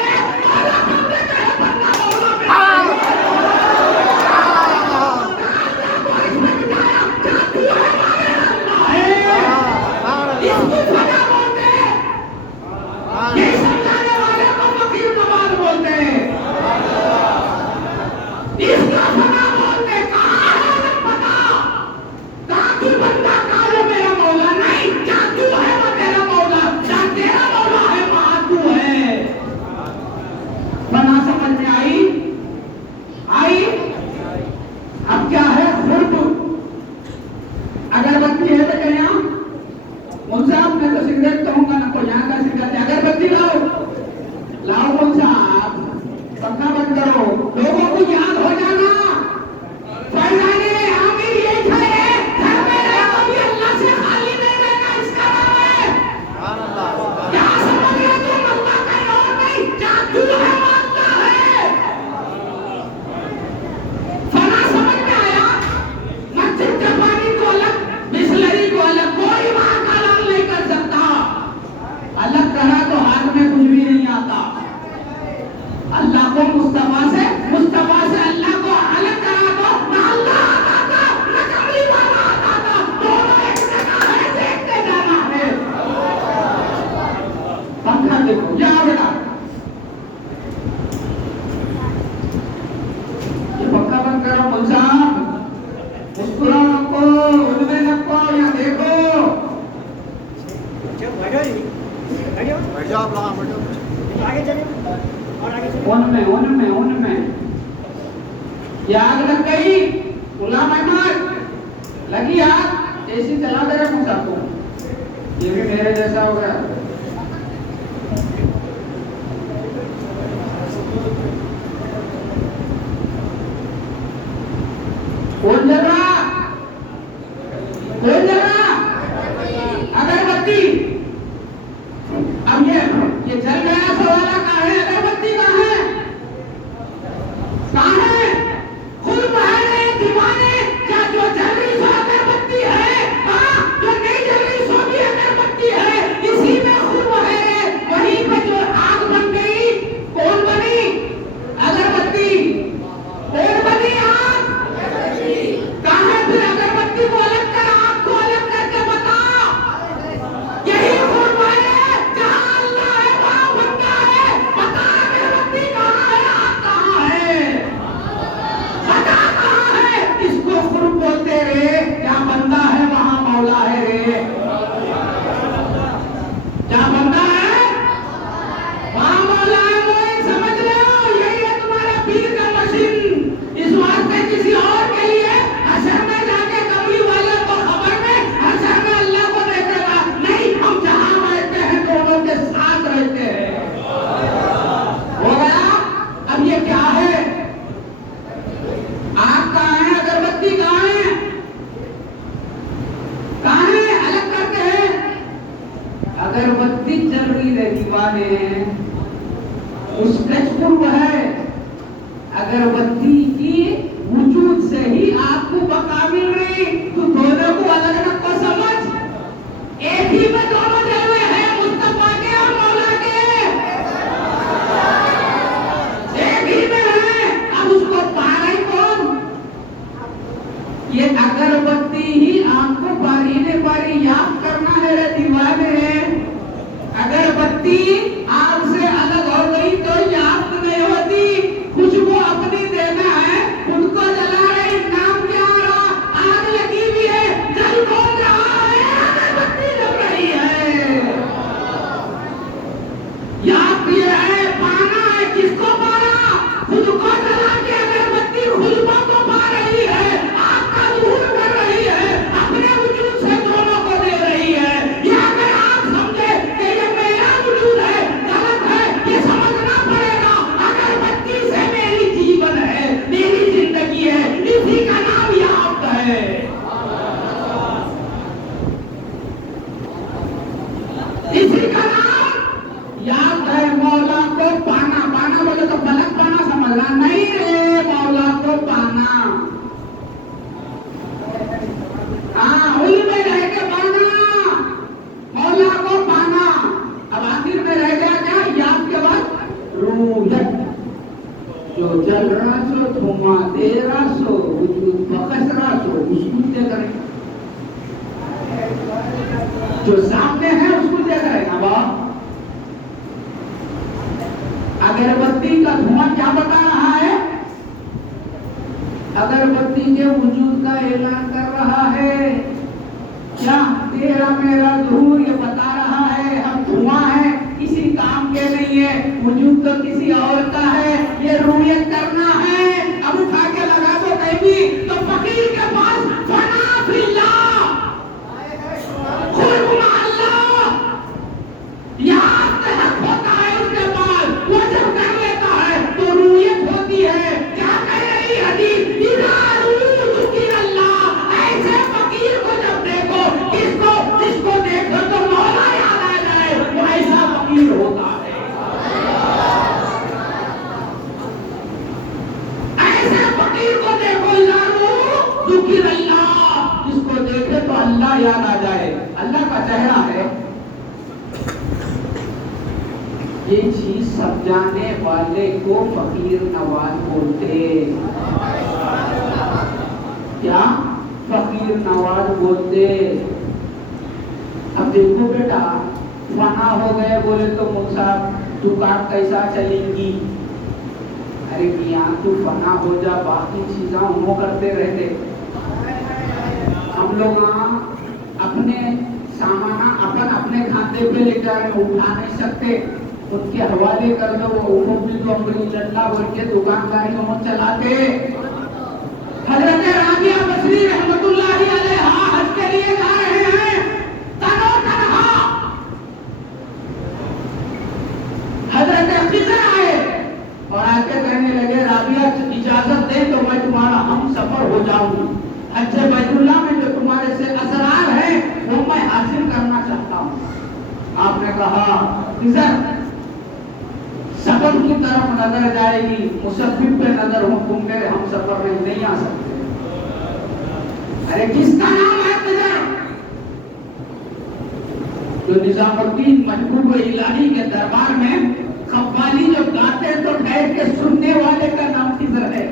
ان میں آگ لگ گئی. غلام احمد لگی آگ، اے سی چلا دے رہے موسیٰ کو. یہ بھی میرے جیسا ہو گیا. کون جل رہا؟ کون جل رہا؟ اگربتی. اب یہ جل گیا سوالہ کہاں ہے؟ اگربتی کہاں ہے؟ کہاں ہے؟ خود بہرے دیوانے. کیا جو جل رہی سو اگربتی ہے؟ ہاں، جو نہیں جل رہی سو بھی اگربتی ہے. اسی میں خود بہرے. وہیں پہ جو آگ بن گئی، کون بنی؟ اگربتی. کون بنی آگ؟ کہاں ہے پھر اگربتی کو الگ کر، آگ کو الگ کر کے بتا. یہی خود بہرے جہاں اللہ ہے وہاں بندہ ہے. بتا اگربتی کہاں ہے، آگ کہاں ہے؟ بتا کہاں ہے. اس کو خود بولتے رہے کیا بندہ ہے وہاں مولا ہے رے. کیا بندہ ہے وہاں مولا ہے. وہ سمجھ رہے ہو؟ یہی ہے تمہارا پیر کا مشین. اس واسطے کسی اور کے لیے حشر میں جا کے قبری والے کو خبر میں حشر میں اللہ کو دیکھے گا نہیں. ہم جہاں رہتے ہیں دونوں کے ساتھ رہتے ہیں. ہو گیا. اب یہ کیا ہے؟ آگ کہاں ہے؟ اگربتی کہاں ہے؟ کہاں ہے؟ الگ کرتے ہیں. اگربتی جل رہی ہے دیوانے. اس کچھ قرب ہے. اگربتی کی وجود سے ہی آپ کو بقا مل رہی. تو دونوں کو الگ الگ کو سمجھ. ایک ہی میں دونوں جلوے ہیں، مصطفیٰ کے اور مولا کے. ایک ہی میں ہیں. اب اس کو پا رہی کون؟ یہ اگربتی ہی آپ کو باری نے باری یاد کرنا ہے رے دیوانے. اگربتی آگ سے الگ ہو گئی تو یاد نہیں ہوتی. کچھ کو اپنی دینا ہے، خود کو جلا رہے. نام کیا رہا؟ آگ لگی ہوئی ہے. جل کون رہا ہے؟ اگربتی جل رہی ہے. یاد یہ ہے، پانا ہے. کس کو پانا؟ جو سامنے ہے اس کو دیکھ رہے ہیں بابا. اگربتی کا دھواں کیا بتا رہا ہے؟ اگربتی کے وجود کا اعلان کر رہا ہے. کیا تیرا میرا ظہور یہ بتا رہا ہے ہم دھواں ہیں، کسی کام کے نہیں ہے، وجود تو کسی اور کا ہے. یہ رویت کرنا ہے. اب اٹھا کے لگا دو کہیں بھی تو فقیر کے پاس فنا فی اللہ، قرب مع اللہ، یاد حق ہوتا ہے اس کے پاس. وہ جب کر لیتا ہے تو رویت ہوتی ہے. کیا کہہ رہی حدیث؟ اذا روح ذکر اللہ. ایسے فقیر کو جب دیکھو، جس کو دیکھو تو مولا یاد آ جائے، وہ ایسا فقیر ہوتا ہے. ایسے فقیر کو دیکھو، اذا روح ذکر اللہ، جس کو دیکھے تو اللہ یاد آ جائے، اللہ کا چہرہ ہے. یہ چیز سمجھانے والے کو فقیر نواز بولتے. کیا؟ فقیر نواز بولتے. اب دیکھو بیٹا، فنا ہو گئے بولے تو موسیٰ دکان کیسا چلیں گی؟ ارے میاں تو فنا ہو جا، باقی چیزاں وہ کرتے رہتے. ہم لوگ اپنے سامان اپنے کھاتے پہ لے جا رہے، اٹھا نہیں سکتے، ان کے حوالے کر دو. وہ بھی تو امری اللہ بول کے دکانداری وہ چلاتے. حضرت رابعہ بصری رحمت اللہ علیہ حج کے لیے جا رہے ہیں، تنو تنہا. حضرت خضر آئے اور آ کے کہنے لگے رابعہ اجازت دے تو میں تمہارا ہم سفر ہو جاؤں گی. حج بیت اللہ میں جو تمہارے سے اسرار ہیں وہ میں حاصل کرنا چاہتا ہوں. آپ نے کہا خضر سبب کی طرف نظر جائے گی، مسبب پہ نظر ہو، تم میرے ہم سفر میں نہیں آ سکتے. ارے کس کا نام ہے خضر؟ جو نظام الدین محبوب الہی کے دربار میں قوالی جو گاتے تو ٹھہر کے سننے والے کا نام خضر ہے.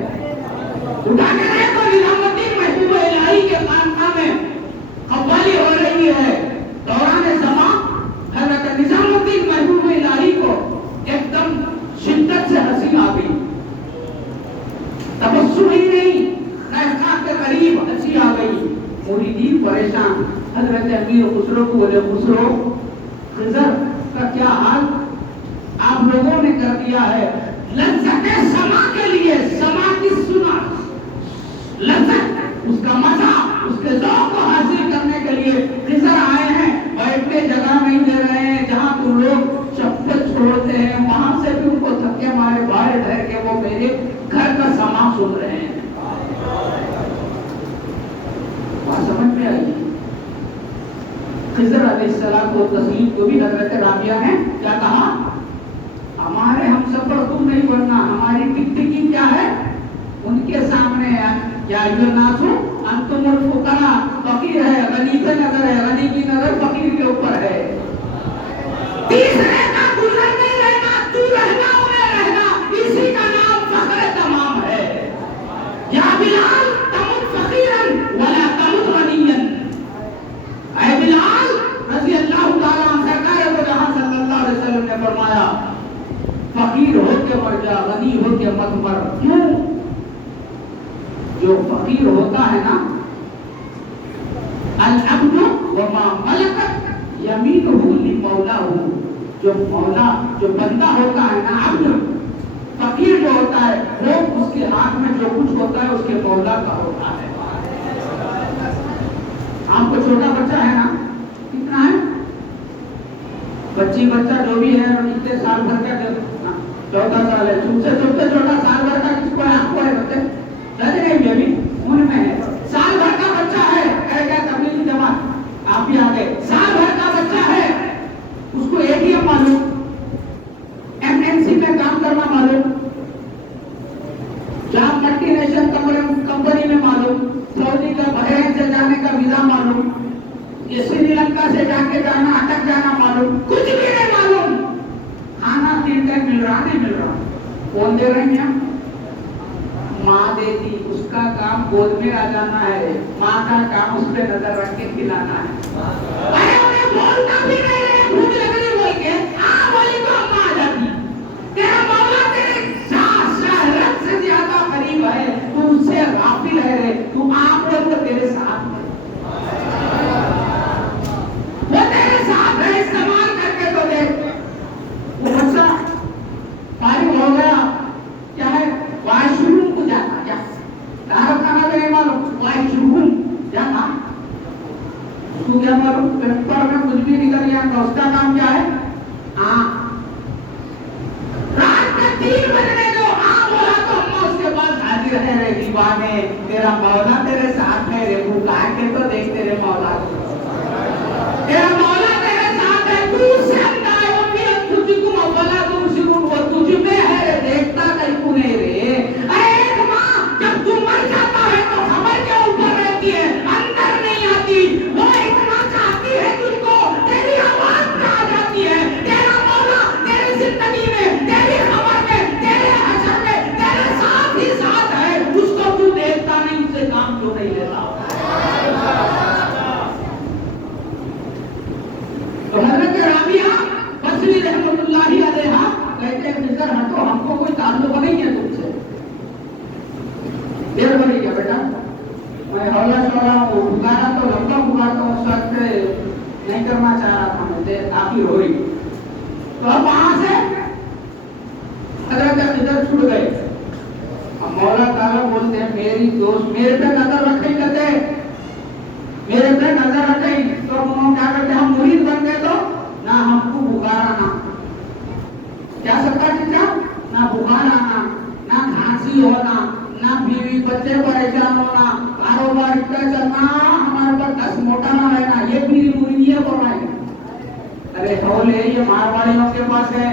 اٹھا کے دیکھو نظام الدین محبوب الہی کے خانقاہ میں قوالی ہو رہی ہے. دوران زمان حضرت نظام الدین محبوب الہی کو ایک دم شدت سے ہنسی آ گئی. تبسم ہی نہیں، خیرخواہ کے قریب ہنسی آ گئی. مریدین پریشان. حضرت امیر خسرو کو بولے خسرو خضر کا کیا حال آپ لوگوں نے کر دیا ہے؟ لذت سما کے لیے، سما کی سنا لذت، اس کا مزہ، اس کے ذوق کو حاصل کرنے کے لیے خضر آئے ہیں. بیٹھنے جگہ نہیں دے رہے ہیں، جہاں تم لوگ چپل چھوڑتے ہیں وہاں سے بھی ان کو تھکے مارے باہر ڈھر کے وہ میرے گھر کا سما سن رہے ہیں. بات سمجھ میں آئی؟ خضر علیہ السلام کو تسلیم کو بھی حضرت رابعہ نے کیا کہا؟ ہمارے ہم سفر تم نہیں بننا، ہماری ٹکٹکی کیا ہے ان کے سامنے ہے. یا ایھا الناس انتم الفقراء، فقیر ہے غنی پہ نظر ہے، غنی کی نظر فقیر کے اوپر ہے. تیسرے کا گزر نہیں رہنا، تو رہنا انہیں رہنا، اسی کا نام فخر تمام ہے. یا بلال تمت فقیرا ولا تمت غنیا. اے بلال رضی اللہ تعالیٰ عنہ، سرکار دو جہاں صلی اللہ علیہ وسلم نے فرمایا فقیر ہو کے مر جا، غنی ہو کے مت مر. کیوں؟ جو فقیر ہوتا ہے نا، العبد وما ملکت یمینہ لمولاہ، جو مولا جو بندہ ہوتا ہے نا، عبد فقیر جو ہوتا ہے وہ اس کے ہاتھ میں جو کچھ ہوتا ہے اس کے مولا کا ہوتا ہے. آپ کو چھوٹا بچہ ہے نا، کتنا ہے بچی بچہ جو بھی ہے کتنے سال بھر کا؟ 14 سال ہے. تم سے چھوٹا سال بھر کا کس کو ہے؟ آپ کو ہے بچے لگ رہے ہیں ابھی ان میں ہے. سال بھر کا بچہ ہے، کہہ گیا تبلیغی جماعت آپ بھی آگے. سال بھر کا بچہ ہے، اس کو ATM معلوم، MNC میں کام کرنا معلوم، جہاں ملٹی نیشنل کمپنی میں معلوم، سعودی کا بحرین سے جانے کا ویزا معلوم، سری لنکا سے جا کے جانا اٹک جانا معلوم، کچھ بھی نہیں معلوم. کھانا 3 ٹائم مل رہا نہیں مل رہا، کون دے رہے ہیں؟ ماں دیتی. اس کا کام گود میں آ جانا ہے، ماں کا کام اس پہ نظر رکھ کے کھلانا ہے. بولتا بھی نہیں رہے بھوک لگ رہی بول کے بولی تو اما آ جاتی. تیرا مولا تیرے شہرت سے زیادہ قریب ہے, تو اس سے غافل ہے رے, تو آپ لوگ تو تیرے ساتھ ہے, وہ تیرے ساتھ ہے, استعمال کر کے تو دیکھ. وہ بچہ فارغ ہو گیا, کیا ہے واش روم کو جاتا, کیا تعارف کھانا بھی نہیں معلوم, واش روم جانا, اس کو کیا معلوم پیپر میں کچھ بھی نکل گیا, اس کا کام کیا ہے, رات میں 3 بجنے دو, بولا تو اما اس کے بعد حاضر ہے رے دیوانے, تیرا مولا تیرے ساتھ ہے رے, بھوکا کے تو دیکھ تیرے مولا کو, تیرا مولا تیرے ساتھ ہے, تو اس سے انداز ہوتی ہے, تجھ کو مولا تو اسی کو وہ تجھ میں ہے رے, دیکھتا کہیں کو نہیں رے. ایک ماں جب تو مر جاتا ہے تو خبر کے اوپر رہتی ہے, اندر نہیں آتی, وہ اتنا چاہتی ہے تجھ کو, تیری آواز پہ آ جاتی ہے. تیرا مولا تیری زندگی میں, تیری خبر میں, تیرے حشر میں تیرے ساتھ ہی ساتھ ہے, اس کو تو دیکھتا نہیں, اس سے کام کیوں نہیں لیتا. تو حضرت رابعہ بصری رحمۃ اللہ علیہا کہتے ہیں خضر ہٹو, ہم کو کوئی تعلق نہیں ہے تم سے. دیر بڑی کیا بیٹا, میں ہولا شولا پکارا تو لمبا پکارتا ہوں, اس وقت نہیں کرنا چاہ رہا تھا, میں آخر ہو رہی. تو اب وہاں سے حضرت خضر چھوٹ گئے. اب مولا تعالیٰ بولتے ہیں میری دوست میرے پہ نظر رکھیں, کہتے میرے پہ نظر رکھیں. تو انہوں کیا کرتے, ہم مرید بن گئے تو نہ ہم کو بخار آنا, کیا سکتا چیزا, نہ بخار آنا, نہ کھانسی ہونا, نہ بیوی بچے پریشان ہونا, کاروبار اتنا چلنا, ہمارے پاس 10 موٹا نہ رہنا, یہ پیری مریدی ہے بول رہا ہے. ارے ہولے یہ مارواڑیوں کے پاس ہے.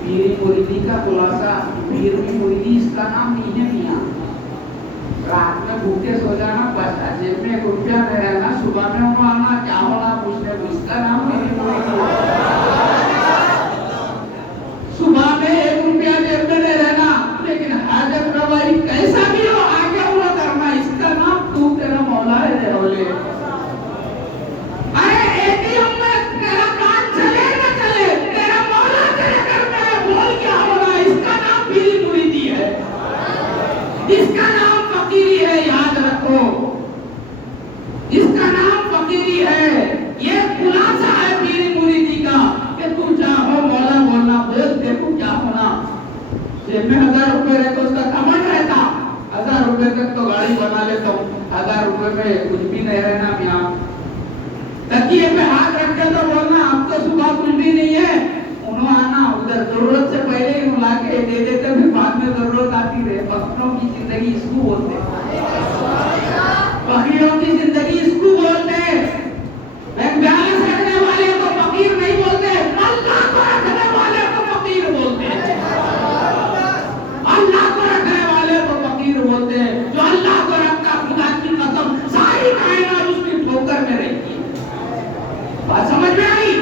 پیری مریدی کا خلاصہ, پیری مریدی اس کا نام نہیں ہے میاں. رات میں بھوکے سو جانا, بس جیب میں 1 روپیہ نہیں رہنا, صبح میں انہوں آنا کیا ہونا پوچھنے کو, اس کا نام پیری مریدی ہے. صبح میں 1 روپیہ جیب میں نہیں رہنا, لیکن حاجت روائی کیسا بھی ہو آگے ہوا کرنا, اس کا نام تو تیرا مولا ہے رے ہولے. ارے ATM میں تیرا کام چلے نہ چلے, تیرا مولا تیرے گھر میں ہے, بول کیا ہونا, اس کا نام پیری مریدی ہے, اس کا نام فقیری ہے. یاد رکھو, اس کا نام فقیری ہے. یہ خلاصہ ہے پیری مریدی کا کہ تو چاہو مولا بولنا, بول دیکھو کیا ہونا. جیب میں 1000 روپے رہے تو اس کا کمن رہتا, 1000 روپے تک تو گاڑی بنا لیتا ہوں, 1000 روپے میں کچھ بھی نہیں رہنا میاں. تکیے پہ ہاتھ رکھ کے تو بولنا اب تو صبح کچھ بھی نہیں ہے, انہوں آنا ادھر ضرورت سے پہلے ہی لا کے دے دیتے, پھر بعد میں ضرورت آتی رہے. فقیروں کی زندگی اس کو بولتے ہیں, فقیروں کی زندگی اس کو بولتے ہیں. بینک بیلنس رکھنے والے کو فقیر نہیں بولتے, اللہ کو رکھنے والے کو فقیر بولتے ہیں. اللہ کو رکھنے والے کو فقیر بولتے ہیں. جو اللہ کو رکھتا, خدا کی قسم ساری کائنات اس کی ٹھوکر میں رہتی ہے. بات سمجھ میں آئی؟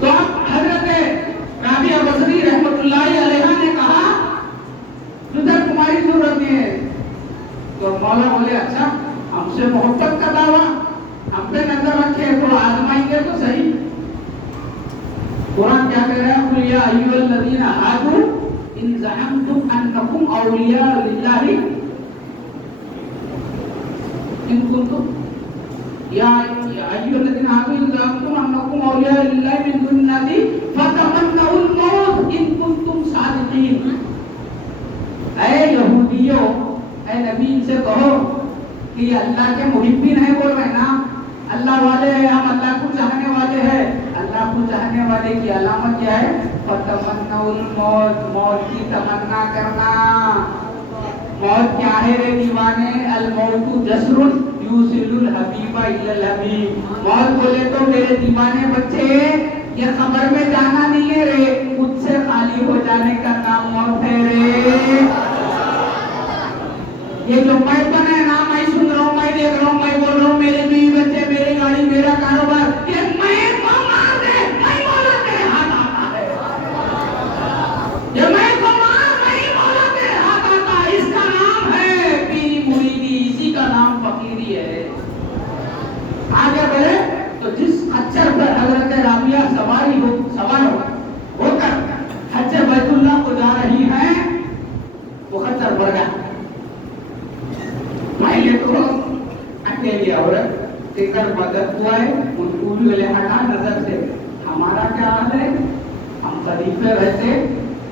تو اب حضرت رابعہ بصری رحمۃ اللہ علیہا نے کہا خضر تمہاری ضرورت نہیں ہے. تو مولا بولے اچھا, ہم سے محبت کا دعویٰ, ہم پہ نظر رکھے تو آزمائیں گے تو صحیح. قرآن کیا کہہ رہا ہے, قل یا ایھا الذین ہادوا ان زعمتم انکم اولیاء للہ ان کنتم یا ایھا الذین ہادوا ان زعمتم انکم اولیاء للہ من دون الناس فتمنوا الموت ان کنتم صادقین. اے یہودیوں, اے نبی ان سے کہو کہ یہ اللہ کے محبین ہیں, بول رہے نا, اللہ والے ہیں, ہم اللہ کو چاہنے والے ہیں. اللہ کو چاہنے والے کی علامت کیا ہے, فتمنوا الموت, موت کی تمنا کرنا. موت کیا ہے رے دیوانے, الموت جسر یوصل الحبیب الی الحبیب. موت بولے تو میرے دیوانے بچے یہ خبر میں جانا نہیں ہے رے, مجھ سے خالی ہو جانے کا نام موت ہے رے. یہ جو میں بنے نا, میں سن رہا ہوں, میں دیکھ رہا ہوں, میں بول رہا ہوں, میرے بیوی بچے, میری گاڑی, میرا کاروبار, یہ میں کو مار دے, میں مولا تیرے ہاتھ آتا ہے. یہ میں کو مار, میں مولا تیرے ہاتھ آتا ہے. اس کا نام ہے پیری مریدی, اسی کا نام فقیری ہے. رابعہ سوار ہو کر حج بیت اللہ کو جا رہی ہیں، وہ خچر بڑھ گیا. پہلے تو اکیلی عورت ٹکر مدد ہوا ہے، ان کو بھی لے ہٹا نظر سے. ہمارا کیا حال ہے؟ ہم خلیفے رہتے،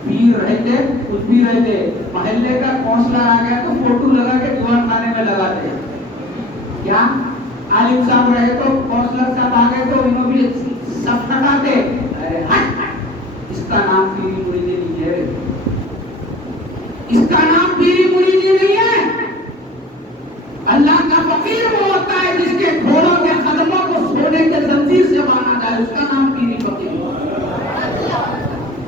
پیر رہتے، کچھ بھی رہتے، محلے کا کونسلر آ گیا تو فوٹو لگا کے دیوان خانے میں لگاتے. کیا عالم صاحب رہے تو کونسلر صاحب آ گئے تو انہوں بھی سب ہٹاتے. اس کا نام پیری مریدی نہیں ہے، اس کا نام پیری مریدی نہیں ہے. اللہ کا فقیر وہ ہوتا ہے جس کے گھوڑوں کے قدموں کو سونے کے زنجیر سے باندھا جائے، اس کا نام پیری فقیر.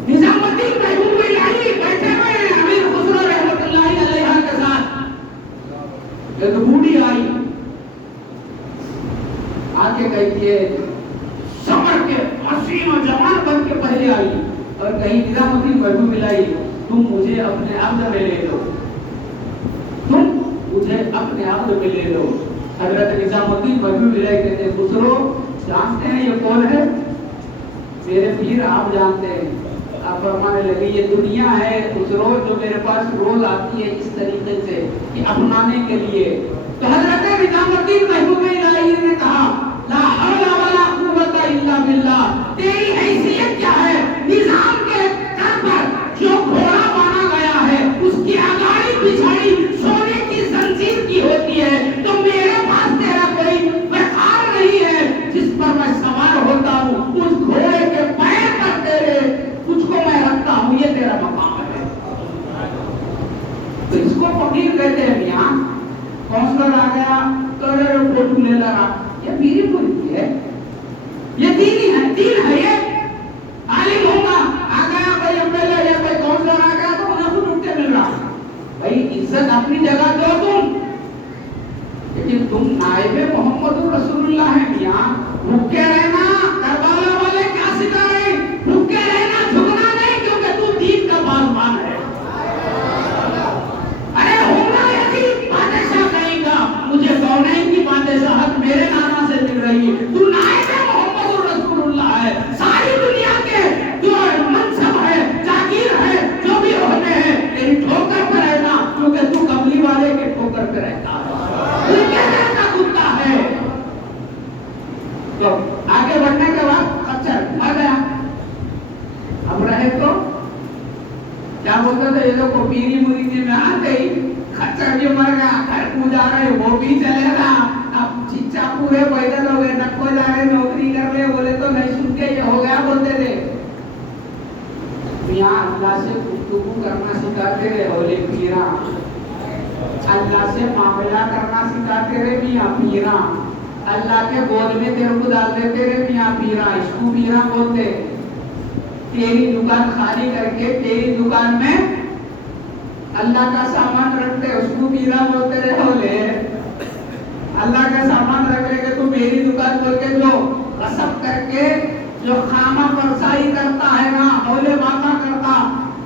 نظام الدین محبوب الہی بیٹھے ہوئے ہیں امیر خسرو رحمۃ اللہ علیہ کے ساتھ. ایک بوڑھی آئی، آگے کہتی ہے سمر کے حسین و جوان بن کے پہلے آئی اور کہیں نظام الدین محبوب الہی تم مجھے اپنے عبد میں لے لو، تم مجھے اپنے عبد میں لے لو. حضرت نظام الدین محبوب الہی کہتے ہیں خسرو جانتے ہیں یہ کون ہے؟ میرے پیر آپ جانتے ہیں. آپ فرمانے لگے یہ دنیا ہے خسرو جو میرے پاس روز آتی ہے اس طریقے سے کہ اپنانے کے لیے. تو حضرت نظام الدین محبوب الہی نے کہا لا حول ولا قوت الا باللہ، تیری حیثیت کیا ہے؟ نظام کے در پر جو گھوڑا باندھا گیا ہے اس کی اگاڑی پچھاڑی سونے کی زنجیر کی ہوتی ہے، تو میرے پاس تیرا کوئی وقار نہیں ہے جس پر میں سوار ہوتا ہوں. اس گھوڑے کے پیر پر تیرے کچھ کو میں رکھتا ہوں، یہ تیرا مقام ہے. تو اس کو فقیر کہتے ہیں. میاں کونسلر آ گیا تو فوٹو لے لگا، یہ پیری مریدی ہے، یہ دینی ہے، دین ہے. یہ عالم ہوگا آ گیا کوئی ایم ایل اے یا کوئی کونسلر آ گیا تو انہیں خود اٹھ کے مل رہا. بھائی عزت اپنی جگہ دو تم، لیکن تم نائب محمد رسول اللہ ہیں. میاں رک کے رہنا، کربلا والے کیا سکھا رہے ہیں؟ رک کے رہنا، جھکنا نہیں، کیونکہ تو دین کا پاسبان ہے. ارے ہوگا یزید بادشاہ کہیں گا مجھے کونین کی بادشاہت میرے نانا سے مل رہی ہے. تو نائب محمد رسول اللہ ہے. ساری دنیا کے جو منصب ہے، جاگیر ہے، جو بھی عہدے ہیں، تیری ٹھوکر پہ رہنا، کیونکہ تو قبلی والے کے ٹھوکر پہ رہتا ہے، ان کے گھر کا کتا ہے. تو آگے بڑھنے کے بعد خچر آ گیا. اب رہے تو کیا بولتے تھے یہ لوگ پیری مریدی میں آ گئی، خچر بھی مر گیا، گھر کو جا رہے وہ بھی چلے گا. اب چچا پورے پیدل ہو گئے، نکو جا رہے نوکری کر لے، بولے تو نہیں سن کے یہ ہو گیا بولتے تھے. میاں اللہ سے گفتگو کرنا سکھاتے رہے اولے پیرا، اللہ سے معاملہ کرنا سکھاتے رہے میاں پیرا، اللہ کے گود میں تیرے کو ڈال دیتے رہے میاں پیرا. اس کو پیرا بولتے. تیری دکان خالی کر کے تیری دکان میں اللہ کا سامان رکھتے، اس کو پیرا بولتے رہے. بولے اللہ کا سامان رکھ لے کے تو میری دکان بول کے جو غصب کر کے جو خامہ پرسائی کرتا ہے نا، اولے باتاں کرتا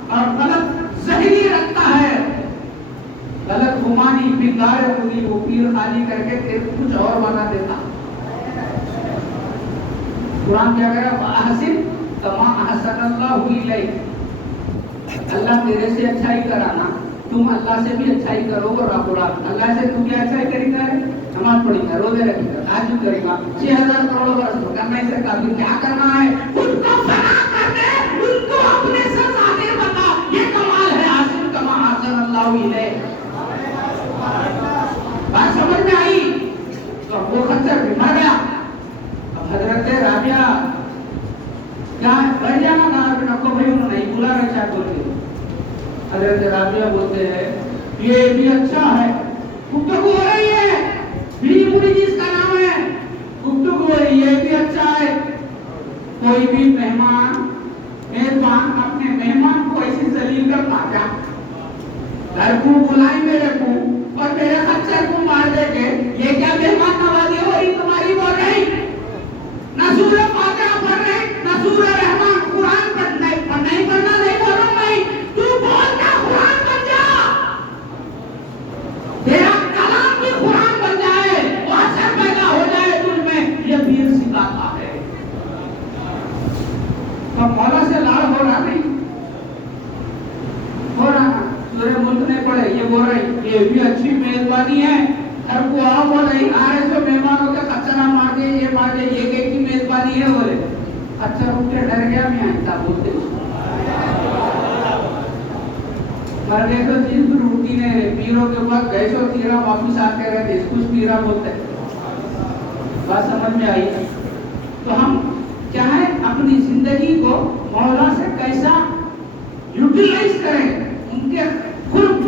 اور غلط ذہنی رکھتا ہے، غلط گمانی بگاڑ پوری، وہ پیر خالی کر کے تیرے کچھ اور بنا دیتا. قرآن کیا کہہ رہا ہے؟ احسن کما احسن اللہ الیک، اللہ تیرے سے اچھائی کرانا، تم اللہ سے بھی اچھائی کرو. اور اللہ سے تو کیا اچھائی کرے گا؟ نماز پڑھے گا، روزے رکھے گا، تہجد کرے گا، 6000 کروڑ برس تو کرنا اسے کافی. کیا کرنا ہے؟ خود کو فنا کر دے، ان کو اپنے سے زیادہ بتا. یہ کمال ہے احسن کما احسن اللہ الیک. بات سمجھ میں آئی؟ تو وہ خچر بٹھا گیا. اب حضرت رابعہ کیا بیٹھ جانا کہاں پہ نکو بھائی، انہوں نہیں بلا رہے چاہتے بولتے. حضرت رابعہ بولتے ہیں یہ بھی اچھا ہے، گفتگو ہو رہی ہے، پیری مریدی جس کا نام ہے، گفتگو ہو رہی ہے، یہ بھی اچھا ہے. کوئی بھی مہمان میزبان اپنے مہمان کو ایسی ذلیل کرتا کیا؟ گھر کو بلائیں میرے کو اور میرے خچر کو مار دے کے یہ کیا مہمان نوازی ہو رہی تمہاری؟ بول رہی نہ سورہ فاتحہ پڑھ رہے، نہ سورہ رحمان، قرآن نہیں پڑھنا نہیں بول رہا میں، تو بول کیا قرآن بن جا، تیرا کلام بھی قرآن بن جائے، وہ اثر پیدا ہو جائے تجھ میں. یہ پیر سکھاتا ہے. یہ بھی اچھی میزبانی ہے، ہر کو آؤ بولے آ رہے جو مہمانوں کا کچرا مار دے یہ مار دے، یہ کہیں کی میزبانی ہے بولے اچھا روک کے ڈر گیا میں آئیتا بولتے مر گئے تو جس بھی روٹی نے پیروں کے بعد گئے سو تیرا واپس آتے رہتے اس کچھ پیرا بولتے بات سمجھ میں آئی۔ تو ہم چاہے اپنی زندگی کو مولا سے کیسا یوٹیلائز کریں، ان کے خلق،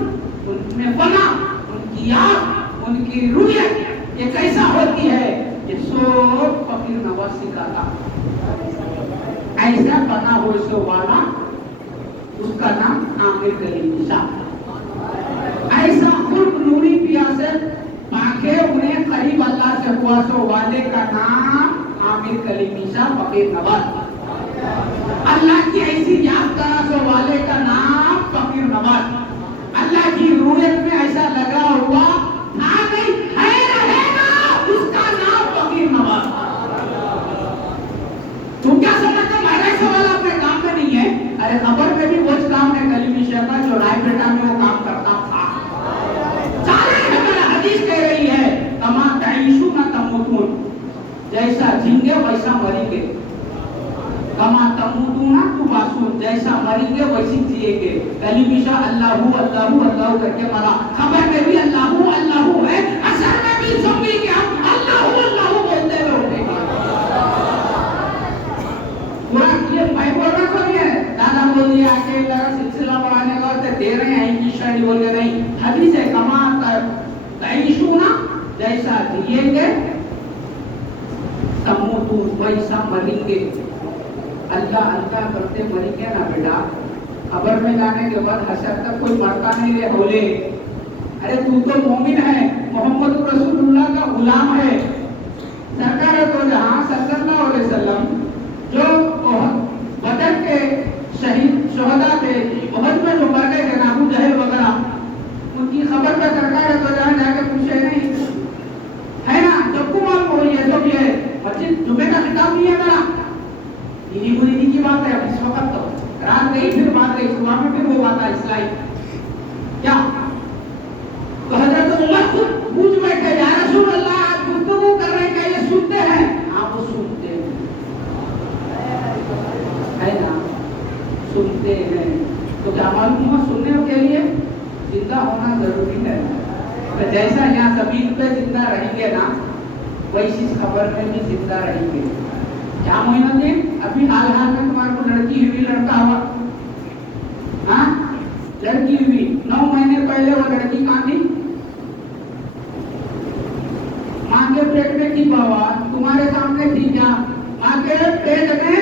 ان میں فنا، ان کی یاد، ان کی رویت یہ کیسا ہوتی ہے، یہ سب فقیر نواز سکھاتا۔ ایسا بنا ہو سے والا اس کا نام عامر کلیمی صاحب، ایسا خلق نوری پیا سے پاکے انہیں قریب اللہ سے ہوا سو والے کا نام عامر کلیمی صاحب فقیر نواز، اللہ کی ایسی یاد کرا سو والے کا نام فقیر نواز، اللہ کی رویت میں ایسا لگا ہوا رہے گا اس کا نام فقیر نواز۔ تم کیا سمجھتے میرے سوال اپنے کام میں نہیں ہے، ارے خبر میں بھی وہ کام ہے کلیمی شیخ کا جو رائے بیٹا میں وہ کام کرتا تھا۔ حدیث کہہ رہی ہے کما تعیشون تموتون، جیسا جیئیں ویسا مریں گے، کما تموتون تبعثون، جیسا مریں گے ویسی جیئیں گے۔ کلیمی شاہ اللہ اللہ اللہ کر کے مرا، خبر میں بھی اللہ اللہ ہے، اثر میں بھی زمبی کے ہم اللہ اللہ بولتے ہوئے اٹھیں گے۔ قرآن یہ میں بول رہا کوئی ہے دادا بول دیا کہ میرا سلسلہ بڑھانے کا اور دے رہے ہیں کی شاید بول کے نہیں، حدیث ہے کما تعیشون جیسا جیئیں گے تموتون ویسا مریں گے۔ اللہ اللہ کرتے مریں گے نا بیٹا، قبر میں جانے کے بعد حشر تک کوئی مرتا نہیں رہے بولے ارے تو مومن ہے، محمد رسول اللہ کا غلام ہے، سرکار تو جہاں صلی اللہ علیہ وسلم جو بدر کے شہید شہداء تھے، احد میں جو مر گئے تھے ابو جہل وغیرہ، ان کی خبر پہ سرکار تو جہاں جا کے پوچھے نہیں ہے نا، جب کو معلوم ہو یہ سب یہ مسجد جمعے کا خطاب نہیں ہے میرا، یہ مریدی کی بات ہے اس وقت، تو رات گئی پھر بات گئی صبح میں پھر وہ بات ہے اسلائی کیا، تو حضرت عمر خود پوچھ بیٹھے یا رسول اللہ آپ گفتگو کر رہے ہیں کہ یہ سنتے ہیں؟ آپ وہ سنتے ہیں ہے نا، سنتے ہیں، تو کیا معلوم ہوا سننے کے لیے زندہ ہونا ضروری ہے، جیسا یہاں زمین پہ زندہ رہیں گے نا ویسی خبر میں بھی زندہ رہیں گے۔ کیا مہینہ دے ابھی حال حال میں تمہارے کو لڑکی ہوئی لڑکا ہوا، ہاں لڑکی ہوئی 9 مہینے پہلے وہ لڑکی کہاں تھی؟ ماں کے پیٹ میں تھی، بابا تمہارے سامنے تھی کیا؟ ماں کے پیٹ میں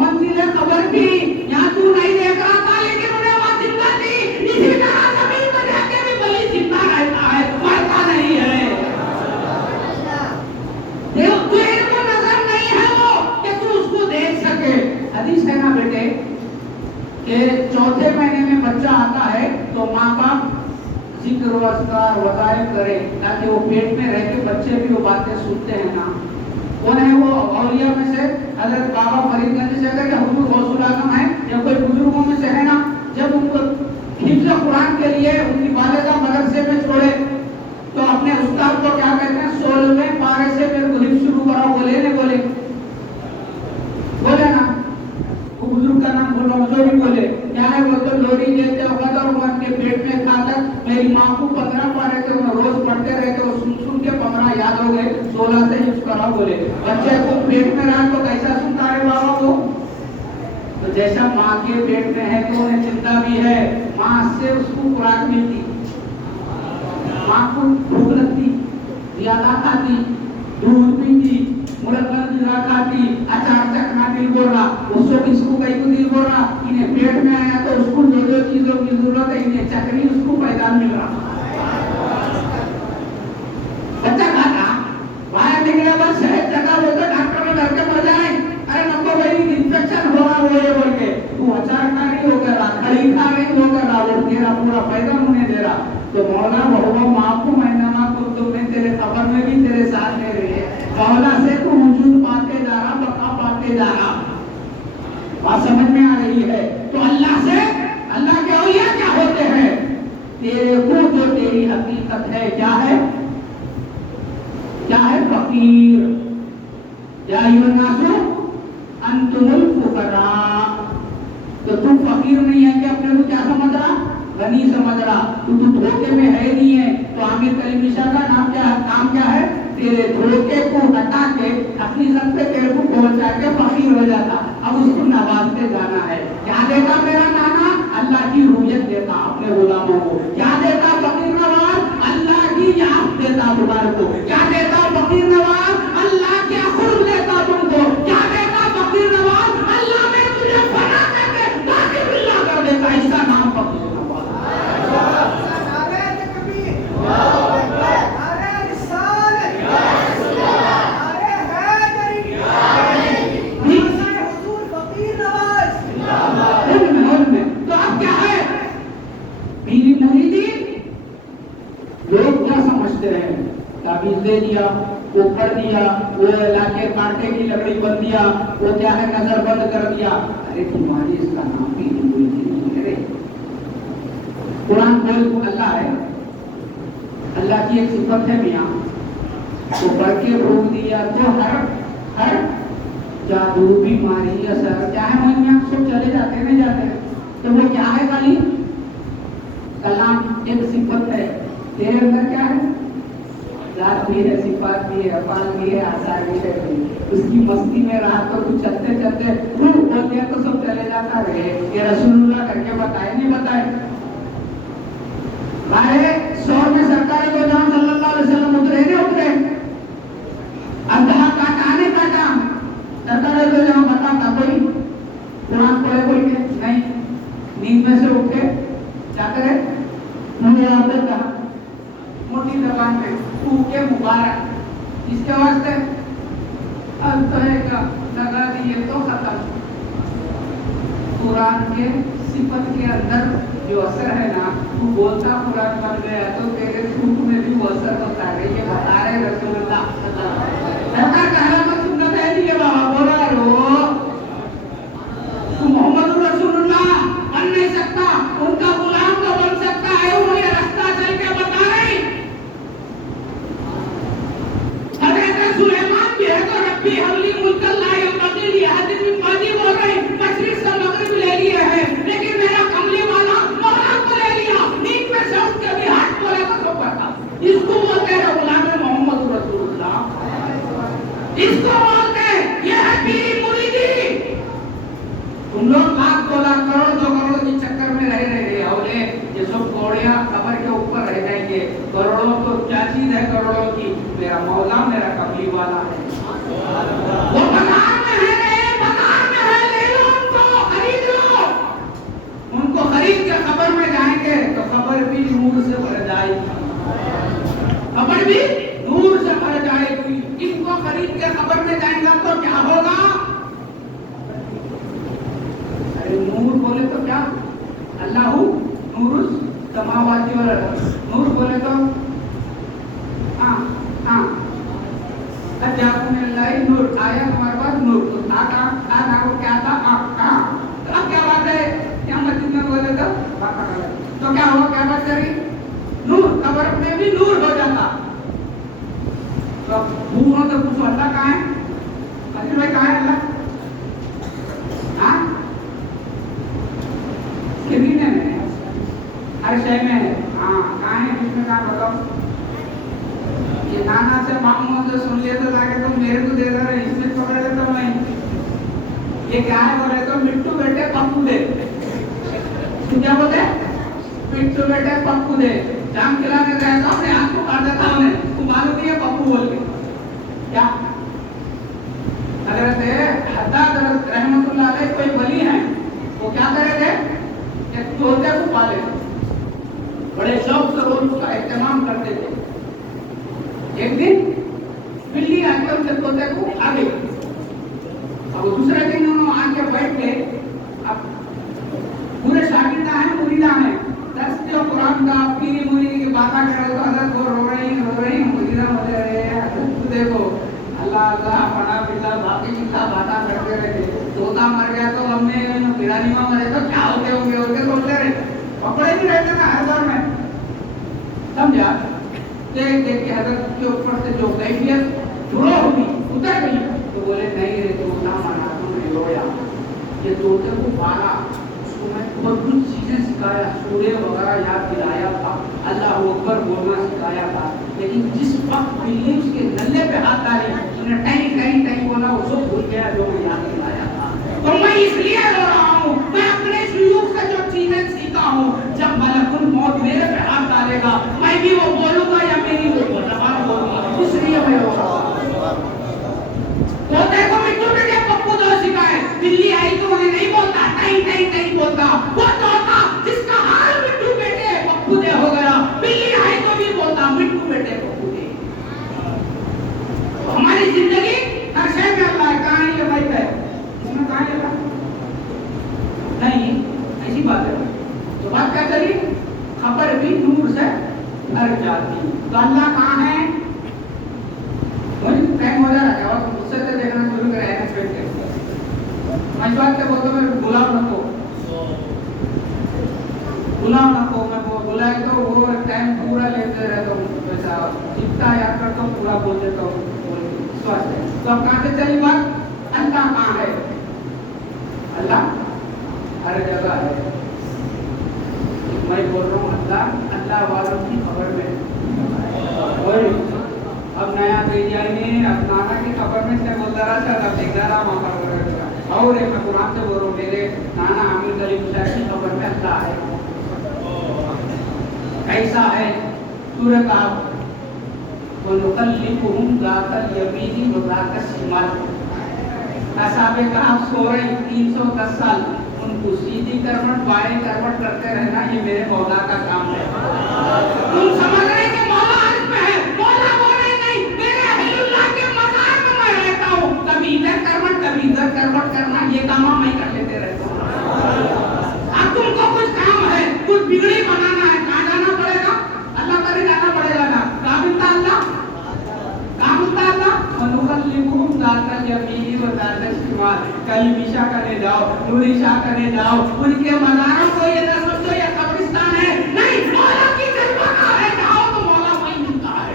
منزل خبر تھی، یہاں تو نہیں دیکھ رہا تھا لیکن انہیں وہاں زندہ تھی، اسی طرح زمین پر رہ کے بھی بلی زندہ رہتا ہے، مرتا نہیں ہے۔ تیرے کو نظر نہیں ہے وہ کہ تو اس کو دیکھ سکے۔ حدیث ہے نا بیٹے کہ چوتھے مہینے میں بچہ آتا ہے تو ماں باپ ذکر و اذکار وظائف کرے تاکہ وہ پیٹ میں رہ کے بچے بھی وہ باتیں سنتے ہیں نا۔ کون ہے وہ اولیاء میں سے؟ حضرت بابا فرید گنج سے اگر حضور غوث العظم ہے یا کوئی بزرگوں میں سے ہے نا، جب ان کو حفظ قرآن کے لیے ان کی والدہ مدرسے میں چھوڑے تو اپنے استاد کو کیا کہتے ہیں 16ویں پارے سے میرے کو حفظ شروع کراؤ، بولے نہیں بولے؟ بولے نا، وہ بزرگ کا نام بول رہا ہوں جو بھی بولے کیا ہے، وہ تو لوری دیتے وقت اور وہ ان کے پیٹ میں کھا تک میری ماں کو 15 پارے تھے وہ روز پڑھتے رہتے، وہ سن سن کے 15 یاد ہو گئے، 16 سے حفظ کراؤ بولے۔ بچے کو پیٹ میں رہا تو کیسا سنتا ہے بابا کو؟ تو جیسا ماں کے پیٹ میں ہے تو انہیں چنتا بھی ہے، ماں سے اس کو خوراک ملتی، ماں کو بھوک لگتی، زیادہ کھاتی، دودھ پیتی، مرغن غذا کھاتی، اچار چکنا دل بول رہا، اس کو کس کو کئی کو دل بول رہا، انہیں پیٹ میں آیا تو اس کو جو چیزوں کی ضرورت ہے انہیں چکنی اس کو پیدا مل رہا۔ بچہ کھاتا باہر نکلے بس شہد جگہ بولتے ڈاکٹر میں کر کے مر جائیں، ارے نکو بھائی انفیکشن ہو رہا وہ یہ بول کے، تو اچار کھا نہیں ہو کر رہا، کھڑی کھا نہیں ہو کر رہا، وہ تیرا پورا پیغام انہیں دے رہا۔ تو مولا بہوا معاف کو مہینہ کو تم نے تیرے خبر میں بھی تیرے ساتھ لے رہی ہے، مولا سے تو وجود پاتے جا رہا، بقا پاتے جا رہا، بات سمجھ میں آ رہی ہے؟ تو اللہ سے اللہ کے اولیاء کیا ہوتے ہیں؟ تیرے کو جو تیری حقیقت فقیر یا ایھا الناس انتم الفقراء. تو تم فقیر نہیں ہے کہ اپنے کو کیا سمجھ رہا؟ غنی سمجھ رہا. تو دھوکے میں ہے نہیں ہے. تو عامر کلیم شاہ کا کام کیا ہے؟ تیرے دھوکے کو ہٹا کے اپنی سب پہ تیرے کو پہنچا کے فقیر ہو جاتا. اب اس کو نوازتے جانا ہے. کیا دیتا میرا نانا؟ اللہ کی رویت دیتا اپنے غلاموں کو. کیا دیتا فقیر نواز؟ اللہ کی یاد دیتا تمہارے کو. کیا دیتا فقیر نواز؟ اللہ کے قرب دیتا تم کو. کیا دیتا فقیر نواز؟ اللہ میں تجھے بنا دے کے باقی باللہ کر دیتا. اس کا نام فقیر نواز. لوگ کیا سمجھتے ہیں؟ تعویذ دے دیا، وہ کر دیا، وہ علاقے کانٹے کی لکڑی بن دیا، وہ کیا ہے نظر بند کر دیا. ارے تمہاری اس کا نام بھی نہیں ہے. قرآن بول اللہ ہے، اللہ کی ایک صفت ہے میاں، وہ بڑھ کے روک دیا تو ہر جادو بیماری اثر کیا ہے وہ میاں سب چلے جاتے نہیں جاتے. تو وہ کیا ہے؟ خالی کلام ایک صفت ہے. تیرے اندر کیا ہے؟ ذات بھی ہے، صفات بھی ہے، افعال بھی ہے، آثار بھی ہے. اس کی مستی میں رہا تو کچھ چلتے چلتے روح بول دیا تو سب چلے جاتا رہے. یہ رسول اللہ کر کے بتائے نہیں بتائے؟ سور میں سرکار دو جہاں صلی اللہ علیہ وسلم اترے نہیں اترے؟ اندھا کاٹا نہیں کاٹا؟ سرکار دو جہاں بتاتا کوئی قرآن پڑھے کوئی کے نہیں. نیند میں سے اٹھے کیا کرے؟ مجھے آپ نے کہا موٹی زبان میں تو کے مبارک اس کے واسطے التہے کا لگا دیے تو ختم. قرآن کے صفت کے اندر جو اثر ہے نا، تو بولتا قرآن بن گیا تو تیرے سوٹ میں بھی وہ اثر ہوتا ہے. یہ بتا رہے رسول اللہ. ایسا کہنا تو سنت ہے نہیں. بابا بولا رو تو محمد رسول اللہ بن نہیں سکتا، ان کا غلام تو بن سکتا ہے. وہ یہ راستہ چل کے بتا رہے. حضرت سلیمان بھی ہے تو ربی حولی ملک اللہ یبغی لی احد من بعدی بول رہے. مشرق سے مغرب لے لیے ہیں لیکن میرا کملی والا مولا کو لے لیا. نیند میں سے اٹھ کے بھی ہاتھ بولے تو سو پڑتا. اس کو بولتے ہیں غلام محمد رسول اللہ. اس کو بولتے ہیں یہ ہے پیری مریدی. تم لوگ لاکھ دو لاکھ کروڑ دو کروڑ کے چکر میں رہ رہے ہولے. یہ سب کوڑیاں قبر کے اوپر رہ جائیں گے. کروڑوں تو کیا چیز ہے کروڑوں کی؟ میرا مولا میرا کملی والا ہے. وہ بازار میں ہے، بازار میں ہے، لے لو ان کو، خرید لو. ان کو خرید کے قبر میں جائیں گے تو قبر بھی نور سے بھر جائے گی. قبر بھی نور سے بھر جائے گی. ان کو خرید کے قبر میں جائیں گا تو کیا ہوگا؟ نور بولے تو کیا؟ اللہ نور السماوات والارض. نور بولے تو جاءکم من اللہ نور. آیا تمہارے پاس نور تو تھا وہ کیا تھا؟ تو اب کیا بات ہے؟ کیا مسجد میں بولے تو کیا ہوا؟ کیا بات کری؟ نور. قبر میں بھی نور ہو جاتا. تو بھولو تو پوچھو اللہ کہاں ہے؟ عزیز بھائی کہاں ہے اللہ؟ ہر شے میں ہے. کہاں ہے؟ جس میں کہاں بتاؤ. یہ نانا سے ماموں سے سن لیے تو لاکے تم میرے کو دے دو. اس میں پکڑ لیتا ہوں میں. یہ کیا ہے بولے تو مٹو بیٹے پپو دے. تو کیا بولتے؟ مٹو بیٹے پپو دے. جام کھلانے گیا تو اپنے ہاتھ کو کاٹ دیتا ہوں. تو معلوم نہیں ہے پپو بول کے کیا؟ حضرت حداد رحمت اللہ علیہ کوئی ولی ہیں، وہ کیا کرے تھے؟ ایک طوطے کو پالے، بڑے شوق سے روز اس کا اہتمام کرتے تھے. ایک دن بلی آ کے ان کے طوطے کو کھا گئی. اب دوسرے دن انہوں آ کے بیٹھ گئے. اب پورے شاگردہ ہیں، مریدہ ہیں، درس کے قرآن کا پیری مریدی کی باتیں کر رہے. تو حضرت وہ رو رہی ہیں مریدہ بولے رہے ہیں حضرت دیکھو اللہ اللہ پڑھا پڑھا باقی کتنا باتیں کرتے رہے. طوطا مر گیا تو ہم نے پیرانی ماں مرے تو کیا ہوتے ہوں گے بولتے رہے. پکڑے نہیں رہتے نا ہر دور میں. سمجھا؟ دیکھ دیکھ کے حضرت کے اوپر سے جو کیفیت شروع ہوئی اتر گئی تو بولے نہیں رے طوطا منا تو نہیں رویا. یہ طوطے کو پالا, اس کو میں بہت کچھ چیزیں سکھایا, سورے وغیرہ یاد دلایا تھا, اللہ اکبر بولنا سکھایا تھا, لیکن جس وقت بلی اس کے گلے پہ ہاتھ ڈالی انہیں ٹائم ٹائم ٹائم بولا, وہ سب بھول گیا جو میں یاد دلایا تھا. تو میں اس لیے رو رہا ہوں, میں اپنے شیوخ سے جو چیزیں سیکھا ہوں, جب ملک الموت میرے پہ ہاتھ ڈالے گا میں بھی وہ بولوں گا یا میری وہ زبان بولوں گا, اس لیے میں رو رہا ہوں. طوطے کو مٹو مٹے پپو دو سکھائے, بلی آئی تو انہیں نہیں بولتا, ٹائم ٹائم ٹائم بولتا. وہ طوطا جس کا حال مٹو بیٹے پپو دے ہو گیا, بلی آئی تو بھی بولتا مٹو بیٹے پپو دے. ہماری زندگی ہر شے میں اللہ ہے, کہاں ہے یہ بھائی ہے, اس میں کہاں ہے اللہ نہیں, ایسی بات ہے. تو بات کیا چلی, خبر بھی نور سے ڈر جاتی. تو اللہ کہاں ہے, ٹائم ہو جا رہا ہے اور مجھ سے دیکھنا شروع کرے ہیں پیٹ کے. میں اس بات سے بولتا ہوں میں غلام نہ کو, غلام نہ کو, میں بلائے تو وہ ٹائم پورا لیتے رہتا ہوں, ویسا جتنا یاد کرتا ہوں پورا بول دیتا ہوں. تو اب کہاں سے چلی بات, اللہ کہاں ہے, اللہ ہر جگہ ہے. میں بول رہا ہوں اللہ, اللہ والوں کی خبر میں. اب نیا بریانی اب نانا کی خبر میں سے بولتا رہا تھا, اب دیکھ رہا وہاں پر. اور ایک میں قرآن سے بول رہا ہوں, میرے نانا عامر علی مشاہد کی خبر میں اللہ ہے. کیسا ہے سورہ کہف, وَنُقَلِّبُهُمْ ذَاتَ الْيَمِينِ وَذَاتَ الشِّمَالِ. اصحاب کہف سو رہے 310 سال, ان کو سیدھی کروٹ بائیں کروٹ کرتے رہنا, یہ میرے مولا کا کام ہے. تم سمجھ رہے کہ مولا عرش میں ہے, مولا بول رہے نہیں, میرے اہل اللہ کے مزار میں میں رہتا ہوں, کبھی ادھر کروٹ کبھی ادھر کروٹ کرنا, یہ کام میں کر لیتے رہتا ہوں. اب تم کو کچھ کام ہے, کچھ بگڑی بنانا ہے, کہاں جانا پڑے گا, اللہ کا بھی جانا پڑے گا نا. کہاں ملتا اللہ, کہاں ملتا اللہ, وَنُقَلِّبُهُمْ ذَاتَ الْيَمِينِ وَذَاتَ الشِّمَالِ. کل عشاء کرنے جاؤ, نوری شاہ کرنے جاؤ, ان کے مزاروں کو یہ نہ سمجھو یہ قبرستان ہے, نہیں, مولا کی جلوہ ہے. جاؤ تو مولا وہیں ملتا ہے.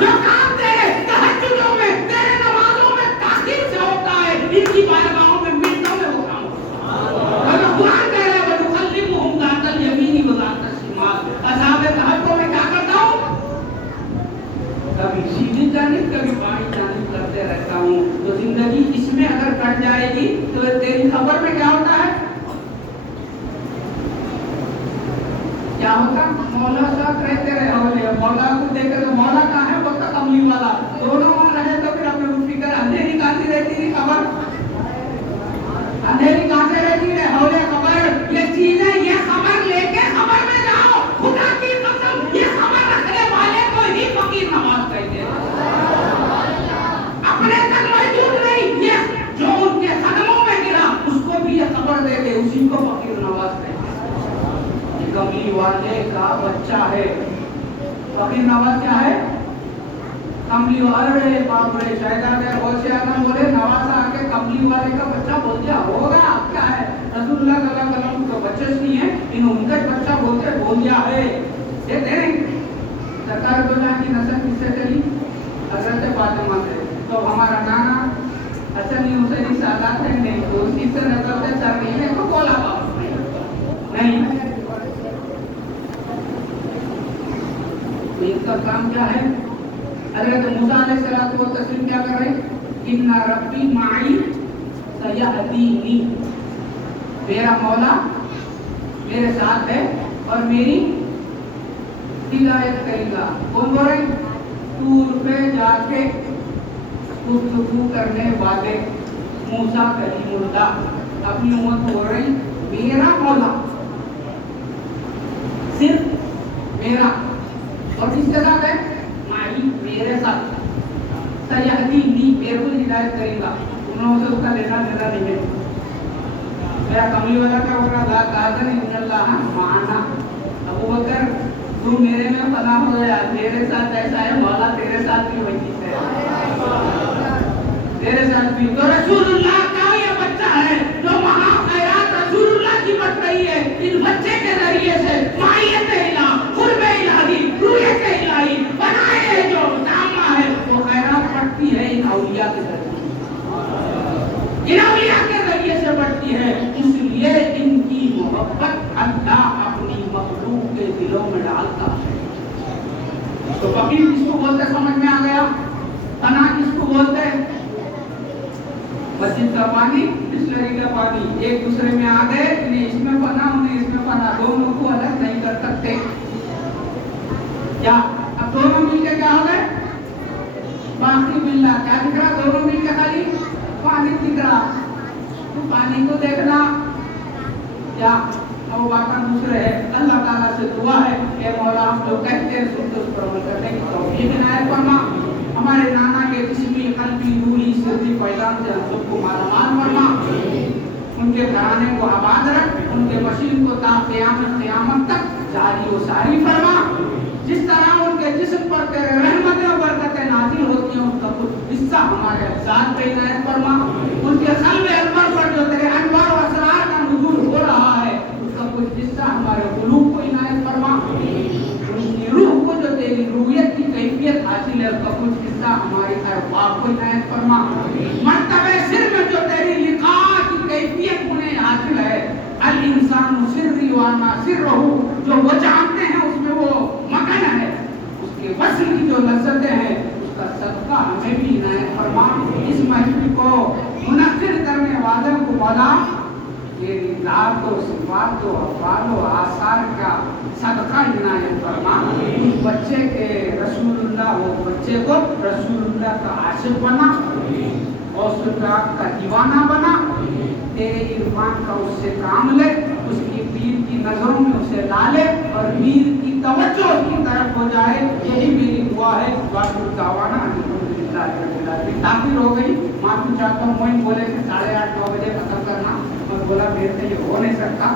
جو کام تیرے تہجدوں میں, تیرے نمازوں میں تاخیر سے ہوتا ہے, ان کی بارگاہوں میں منٹوں میں وہ کام ہوتا ہے. اور قرآن کہہ رہا ہے وَنُقَلِّبُهُمْ ذَاتَ الْيَمِينِ وَذَاتَ الشِّمَالِ. اصحاب کہف کو میں کیا کرتا ہوں, کبھی سیدھی جانب کبھی بائیں جانب کرتے رہتا ہوں. تو زندگی اس میں اگر کٹ جائے گی تو تیری خبر میں کیا ہوتا ہے, کیا ہوتا, مولا ساتھ رہتے رہے ہو, مولا کو دیکھے تو مولا کہاں ہے, وہ تو کملی والا, دونوں وہاں رہے تو پھر اپنے فکر اندھیری کہاں سے رہتی تھی خبر, اندھیری کہاں سے رہتی ہے, ہولے خبر. یہ چیزیں, یہ خبر لے کے خبر میں جاؤ, خدا کی قسم یہ خبر رکھنے والے کو ہی فقیر نواز کہتے ہیں. اپنے تک موجود نہیں, یہ جو ان کے قدموں میں گرا اس کو بھی یہ خبر دے دے, اسی کو فقیر نواز کہتے ہیں. یہ کملی والے کا بچہ ہے. فقیر نواز کیا ہے, کملی والے باپ رے, شہزادہ غوث اعظم بولے نوازا آ کے کملی والے کا بچہ بول دیا, ہو گیا, اب کیا ہے, رسول اللہ صلی اللہ علیہ وسلم تو بچے نہیں ہے, انہوں نے بچہ بولتے بول دیا ہے. دیکھتے ہیں سرکار دو جہاں کی نسل کس سے چلی, حضرت فاطمہ سے. تو ہمارا نانا حسنی حسینی سادات ہے نہیں, تو اسی سے نسل سے ترمیم کو بولا باپ نہیں. تو ان کا کام کیا ہے, حضرت موسیٰ علیہ السلام و تسلیم کیا کر رہے, ان ربی معی سیہدینی, میرا مولا میرے ساتھ ہے اور میری ہدایت کرے گا. کون بول رہے, طور پہ جا کے گفتگو کرنے والے موسیٰ کلیم اللہ اپنی امت بول رہی, میرا مولا صرف میرا, اور کس کے ساتھ ہے, میرے ساتھ, سیہدینی, میرے کو ہدایت کرے گا. انہوں سے اس کا لینا دینا نہیں ہے. میرا کملی والا کیا ہو رہا, لا تحزن ان اللہ معنا. ابو بکر تو میرے میں پناہ ہو گیا, میرے ساتھ ایسا ہے, مولا تیرے ساتھ بھی وہی ہے, تیرے ساتھ بھی. تو رسول اللہ کا یہ بچہ ہے جو وہاں خیرات رسول اللہ کی بڑھ رہی ہے, اس بچے کے ذریعے سے معیت الہ, قرب الہی, رویت الہی بنائے جو کام ہے, وہ خیرات اللہ اپنی مخلوق کے دلوں میں ڈالتا ہے. تو فقیر کس کو بولتے سمجھ میں آ گیا؟ پناہ کس کو بولتے ہیں؟ مسجد کا پانی، بسلری کا پانی ایک دوسرے میں آ گئے، انہیں اس میں پناہ انہیں اس میں پناہ، دونوں کو الگ نہیں کر سکتے. کیا اب دونوں مل کے کیا ہو گئے؟ باقی باللہ. کیا دکھ رہا؟ دونوں مل کے خالی پانی دکھ رہا. تو پانی کو دیکھنا کیا وہ باتیں دوسرے ہے. اللہ تعالیٰ سے دعا ہے کہ مولا ہم جو کہتے ہیں سن تو اس پر عمل کرنے کی توفیق عنایت فرما. ہمارے نانا کے جسمی قلبی روحی سری فیضان سے ہم سب کو مالا مال فرما. ان کے گھرانے کو آباد رکھ، ان کے مشین کو تا قیامت تک جاری و ساری فرما. جس طرح ان کے جسم پر تیرے رحمتیں و برکتیں نازل ہوتی ہیں، ان کا کچھ حصہ ہمارے افزاد پہ عنایت فرما. ان کے قلب انور پر جو تیرے انوار و اسرار کا نزول ہو رہا ہے، اس کا کچھ حصہ ہمارے قلوب کو عنایت فرما. ان کی روح کو جو تیری روحیت کی کیفیت حاصل ہے، اس کا کچھ حصہ ہماری ارواح کو عنایت فرما. مرتبہ سر میں جو تیری لقاء کی کیفیت انہیں حاصل ہے، الانسان سری وانا سرہ، جو وہ جانتے ہیں اس میں وہ مکن ہے، اس کے وصل کی جو لذتیں ہیں، اس کا صدقہ ہمیں بھی عنایت فرما. اس محفل کو منعقد کرنے والوں کو مولا تیری ذات و صفات و افعال و آثار کا صدقہ عنایت فرما. اس بچے کے رسول اللہ، وہ بچے کو رسول اللہ کا عاشق بنا، غوث اللہ کا دیوانہ بنا. تیرے عرفان کا اس سے کام لے، اس کی پیر کی نظروں میں اسے ڈالے اور پیر کی توجہ اس کی طرف ہو جائے. یہی میری دعا ہے. واخر دعوانا الحمدللہ رب العالمین. تاخیر ہو گئی، معافی چاہتا ہوں. موئن بولے کہ 8:30 9 بجے ختم کرنا، اور بولا میرے سے یہ ہو نہیں سکتا.